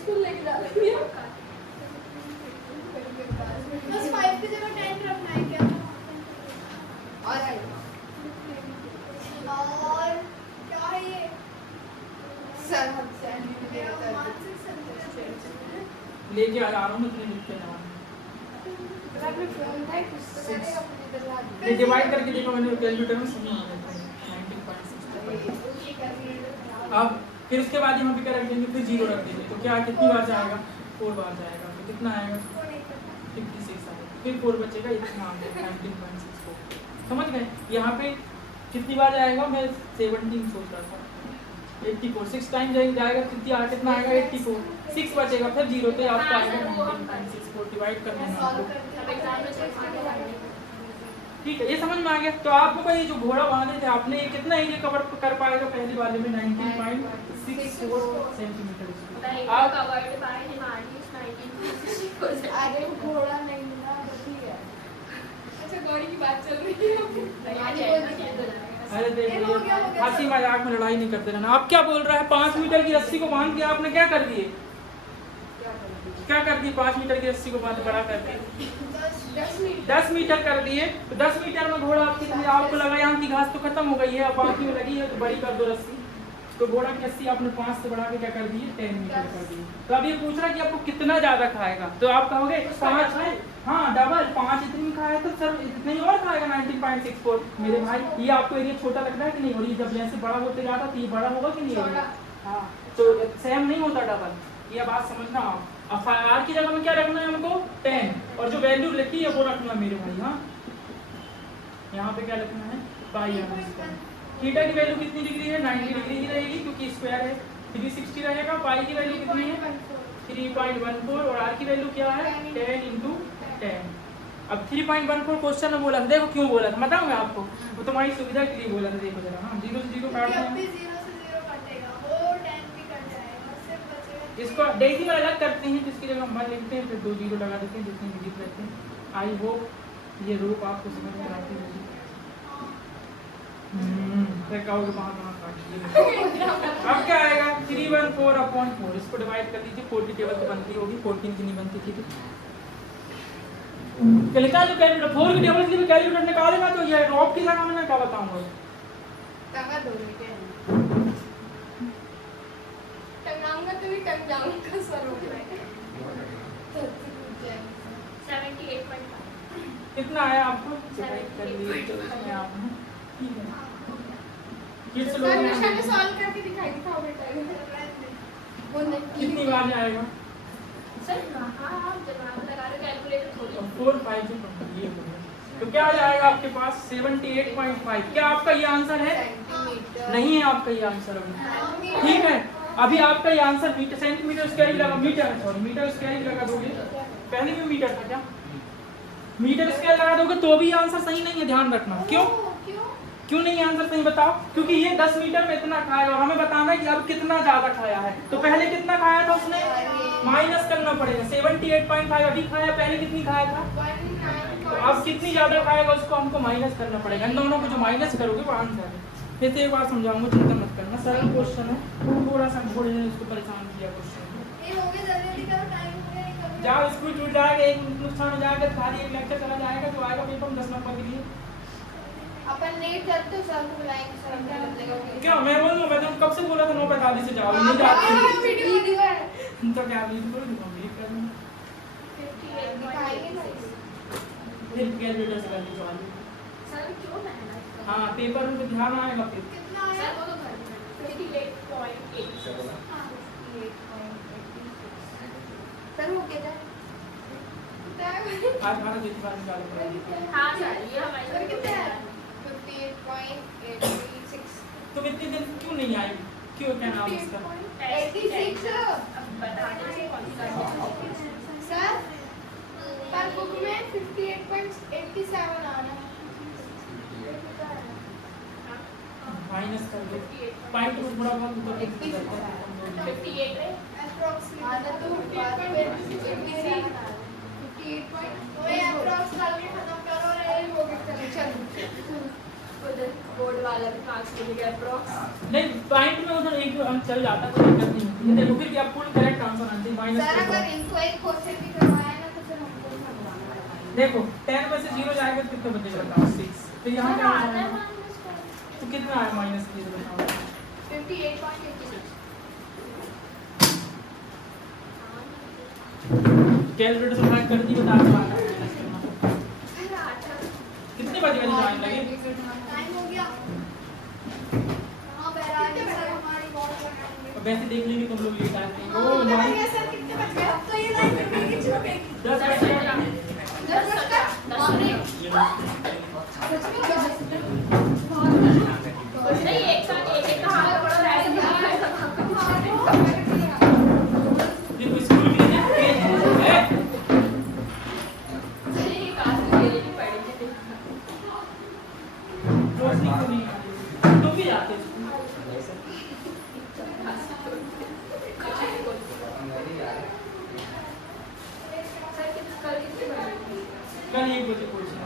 स्कूल लेके जा रही है बस 5 की जगह 10 रखना है क्या और क्या है ये सर हमसे मानसिक संतुलन लेके आ रहा हूँ मैं तुम्हें लिख के जाऊँ सर मैं फोन था कुछ तो करेगा अपने इधर ला ये डिवाइड करके देखो मैंने कैलकुलेटर में सही आ जाता है 19.6 ये कर रही है अब फिर उसके बाद यहाँ पे क्या रख देंगे फिर 0 रख देंगे तो क्या कितनी बार जाएगा 4 बार जाएगा तो कितना आएगा 56 आएगा फिर 4 बचेगा इतना आ गया 19.64 समझ गए यहाँ पे कितनी बार जाएगा मैं 17 सोच रहा था 84 6 टाइम जाएगा कितना आएगा 84 6 बचेगा फिर 0 तो आपका आएगा 19.64 डिवाइड कर देना आपको अब एग्जाम में चेक करके ठीक है ये समझ में आ गया तो आपको ये जो घोड़ा बांधे थे आपने ये कितना एरिया कवर कर पाएगा पहली वाले में 19.64 सेंटीमीटर आप कवर्ड बाय हिमालयस 1964 अरे घोड़ा नहीं ना ठीक है अच्छा गौरी की बात चल रही है अरे देखिए हंसी मजाक में लड़ाई नहीं करते रहना आप क्या बोल रहा है 5 मीटर की रस्सी को बांध के आपने क्या कर दिए 5 मीटर की रस्सी को बांध बड़ा कर दिए 10 मीटर कर दिए तो 10 मीटर में घोड़ा आपको लगा यहाँ की घास तो खत्म हो गई है अब बाकी में लगी है तो बड़ी कर दो रस्सी तो घोड़ा की रस्सी आपने 5 से बढ़ा के क्या कर दिए 10 मीटर कर दिए तो अब ये पूछ रहा है कि आपको कितना ज्यादा खाएगा तो आप कहोगे 5 है हाँ डबल 5 इतनी खाए तो सर इतने ही और खाएगा 19.64 मेरे भाई ये आपको एरिया छोटा लगता है कि नहीं और ये जब जैसे बड़ा होते जाता तो ये बड़ा होगा कि नहीं होगा हाँ तो सेम नहीं होता डबल ये बात समझना आप अब आर की जगह में क्या रखना है हमको 10 और जो वैल्यू लिखी है वो रखना मेरे भाई हाँ यहाँ पे क्या रखना है पाई थीटा की वैल्यू कितनी डिग्री है 90 डिग्री ही रहेगी क्योंकि स्क्वायर है 360 रहेगा पाई की वैल्यू कितनी है 3.14 और आर की वैल्यू क्या है 10 into 10 अब 3.14 क्वेश्चन में बोला था देखो क्यों बोला था बताऊंगा आपको वो तुम्हारी सुविधा के लिए बोला था देखो जरा हाँ 0 से 0 काट दें इसको डेसिमल अलग करते हैं, जिसकी जगह हम 1 लिखते हैं, फिर 2 जीरो लगा देते हैं, जिसमें डिजिट रहते हैं। आई होप ये रूप आपको समझ में आती होगी। फिर कहोगे कहाँ काट दिए। अब क्या आएगा 314/4, इसको डिवाइड कर दीजिए, 40 टेबल से बनती होगी, 14 की नहीं बनती थी। निकाल लो कैलकुलेटर, 4 की टेबल के लिए कैलकुलेटर निकालेगा तो ये ड्रॉप की जगह में क्या बताऊंगा। टंगा दो क्या टंगाऊंगा तो भी टंग जाऊंगा सर हो गया 78.5 कितना आया आपको डिवाइड कर लिए तो इसमें आपने ठीक है किड्स लोग सर ने मैंने सॉल्व करके दिखाई था बेटा वो कितनी बार जाएगा सर हाँ आप दिमाग लगा रहे कैलकुलेटर थोड़ी 4 5 से ये हो गया तो क्या आ जाएगा आपके पास 78.5। क्या आपका ये आंसर है? नहीं है आपका ये आंसर अभी। ठीक है अभी आपका ये आंसर मीटर सेंटीमीटर स्क्वायर लगा मीटर सॉरी मीटर स्क्वायर लगा दोगे। पहले भी मीटर था क्या? मीटर स्क्वायर लगा दोगे तो भी आंसर सही नहीं है, ध्यान रखना। क्यों नहीं आंसर सही बताओ? क्योंकि ये 10 मीटर में इतना खाएगा और हमें बताना है कि अब कितना ज्यादा खाया है। तो पहले कितना खाया था उसने माइनस करना पड़ेगा। 78.5 अभी खाया, पहले कितनी खाया था? तो अब कितनी ज्यादा खाएगा उसको हमको माइनस करना पड़ेगा। इन दोनों को जो माइनस करोगे वो आंसर है। फिर से एक बार समझाऊंगा, चिंता मत करना, सरल क्वेश्चन है, थोड़ा सा थोड़े दिन इसको परेशान किया क्वेश्चन। जाओ स्कूल छूट जाएगा, एक नुकसान हो जाएगा, खाली एक लेक्चर चला जाएगा तो आएगा पेपर में 10 नंबर के लिए। अपन लेट जाते हो सर को बुलाएंगे सर क्या बदलेगा क्या मैं बोलूं? मैं तो कब से बोला था 9:45 से जाओ, नहीं जाते वीडियो है तो क्या वीडियो थोड़ी कंप्लीट कर लूं। 58 दिखाएंगे ना फिर कैलकुलेटर से कर लीजिए सवाल। सर क्यों मेहनत कर हां पेपर में तो ध्यान आएगा फिर। कितना आया सर वो तो कर देंगे 58.8 सर हो गया आज हमारा जितनी बार निकाल कर हाँ सर ये हमारे सर कितना है 58.86 तो इतने दिन क्यों नहीं आई? क्यों क्या नाम इसका? 86 अब बताने से कौन सी बात सर पर बुक में 58.87 आ रहा है माइनस कर दो पॉइंट को थोड़ा बहुत ऊपर कर दो 58 है अप्रॉक्स आधा तो 58.87 तो ये अप्रॉक्स करके खत्म करो और ये हो गया चलो उधर बोर्ड वाला भी मार्क्स मिल गया अप्रॉक्स नहीं पॉइंट में उधर एक अंक चल जाता है, कोई दिक्कत नहीं होती है। देखो फिर भी आप full correct answer answer minus sir कर अगर दो। इनको एक क्वेश्चन भी करवाया ना तो फिर हमको भगवान लगाएंगे देखो 10 में से 0 जाएगा तो कितना बचेगा? बताओ 6। तो यहाँ क्या आधा होगा? तो कितना आया माइनस की बताओ? 58.86 कैलकुलेटर से भाग कर दी बता दो कितने बजे वाली ज्वाइन लगे? टाइम हो गया हां बैरानी सर हमारी बहुत लगाएंगे और वैसे देख लेंगे तुम लोग लेट आते हैं। ओ तो भाई ये सर कितने बज गए अब तो ये लाइन रुकेगी छूटेगी 10 बजे 10 बज गए बाप रे नहीं एक साथ एक का हाथ बड़ा रहा देखो स्कूल के लिए है रोशनी को नहीं तो भी जाते कल 1 बजे पहुंचना।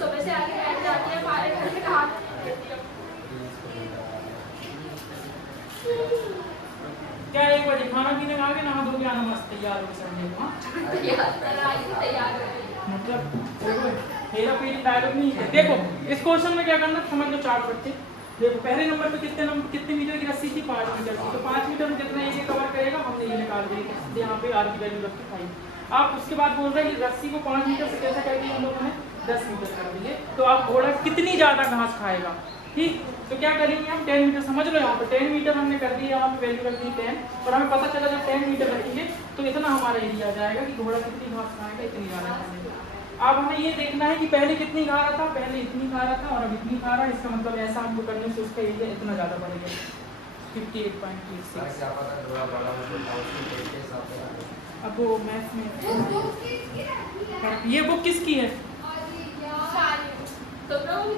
सुबह से आगे बैठ जाती है हमारे घर में कहा क्या 1 बजे खाना पीने खा के नहा धो के आना मस्त तैयार हो संडे को? तैयार मतलब हेरा फेरी डायलॉग नहीं है। देखो इस क्वेश्चन में क्या करना समझ लो 4 बच्चे। देखो पहले नंबर पे कितने मीटर की रस्सी थी? 5 मीटर की। तो 5 मीटर में कितना एरिया कवर करेगा हमने ये निकाल दिया। यहाँ पे आर की वैल्यू रख के 5। आप उसके बाद बोल रहे हैं कि रस्सी को 5 मीटर से कैसे कर दिया हम लोगों ने 10 मीटर कर दिए। तो आप घोड़ा कितनी ज़्यादा घास खाएगा? ठीक तो क्या करेंगे हम 10 मीटर समझ लो। यहाँ पे 10 मीटर हमने कर दिया, यहाँ पे वैल्यू रख दी 10 और हमें पता चला जब 10 मीटर रखेंगे तो इतना हमारा एरिया आ जाएगा कि घोड़ा कितनी घास खाएगा, इतनी ज़्यादा खाएगा। अब हमें ये देखना है कि पहले कितनी खा रहा था, पहले इतनी खा रहा था और अब इतनी खा रहा है। इसका मतलब ऐसा हमको करने से उसका एरिया इतना ज़्यादा बढ़ेगा 58.86। अब वो मैथ में ये बुक किसकी है? तुम लोग भी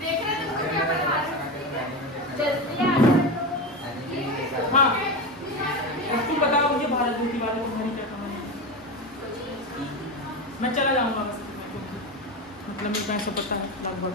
देख रहे हो क्या पढ़ा जल्दी आ जाओ हाँ बताओ मुझे भारत भूख के बारे में तुम्हारी क्या कहानी है? मैं चला जाऊंगा बस, मतलब मेरे को ऐसा पता है लगभग।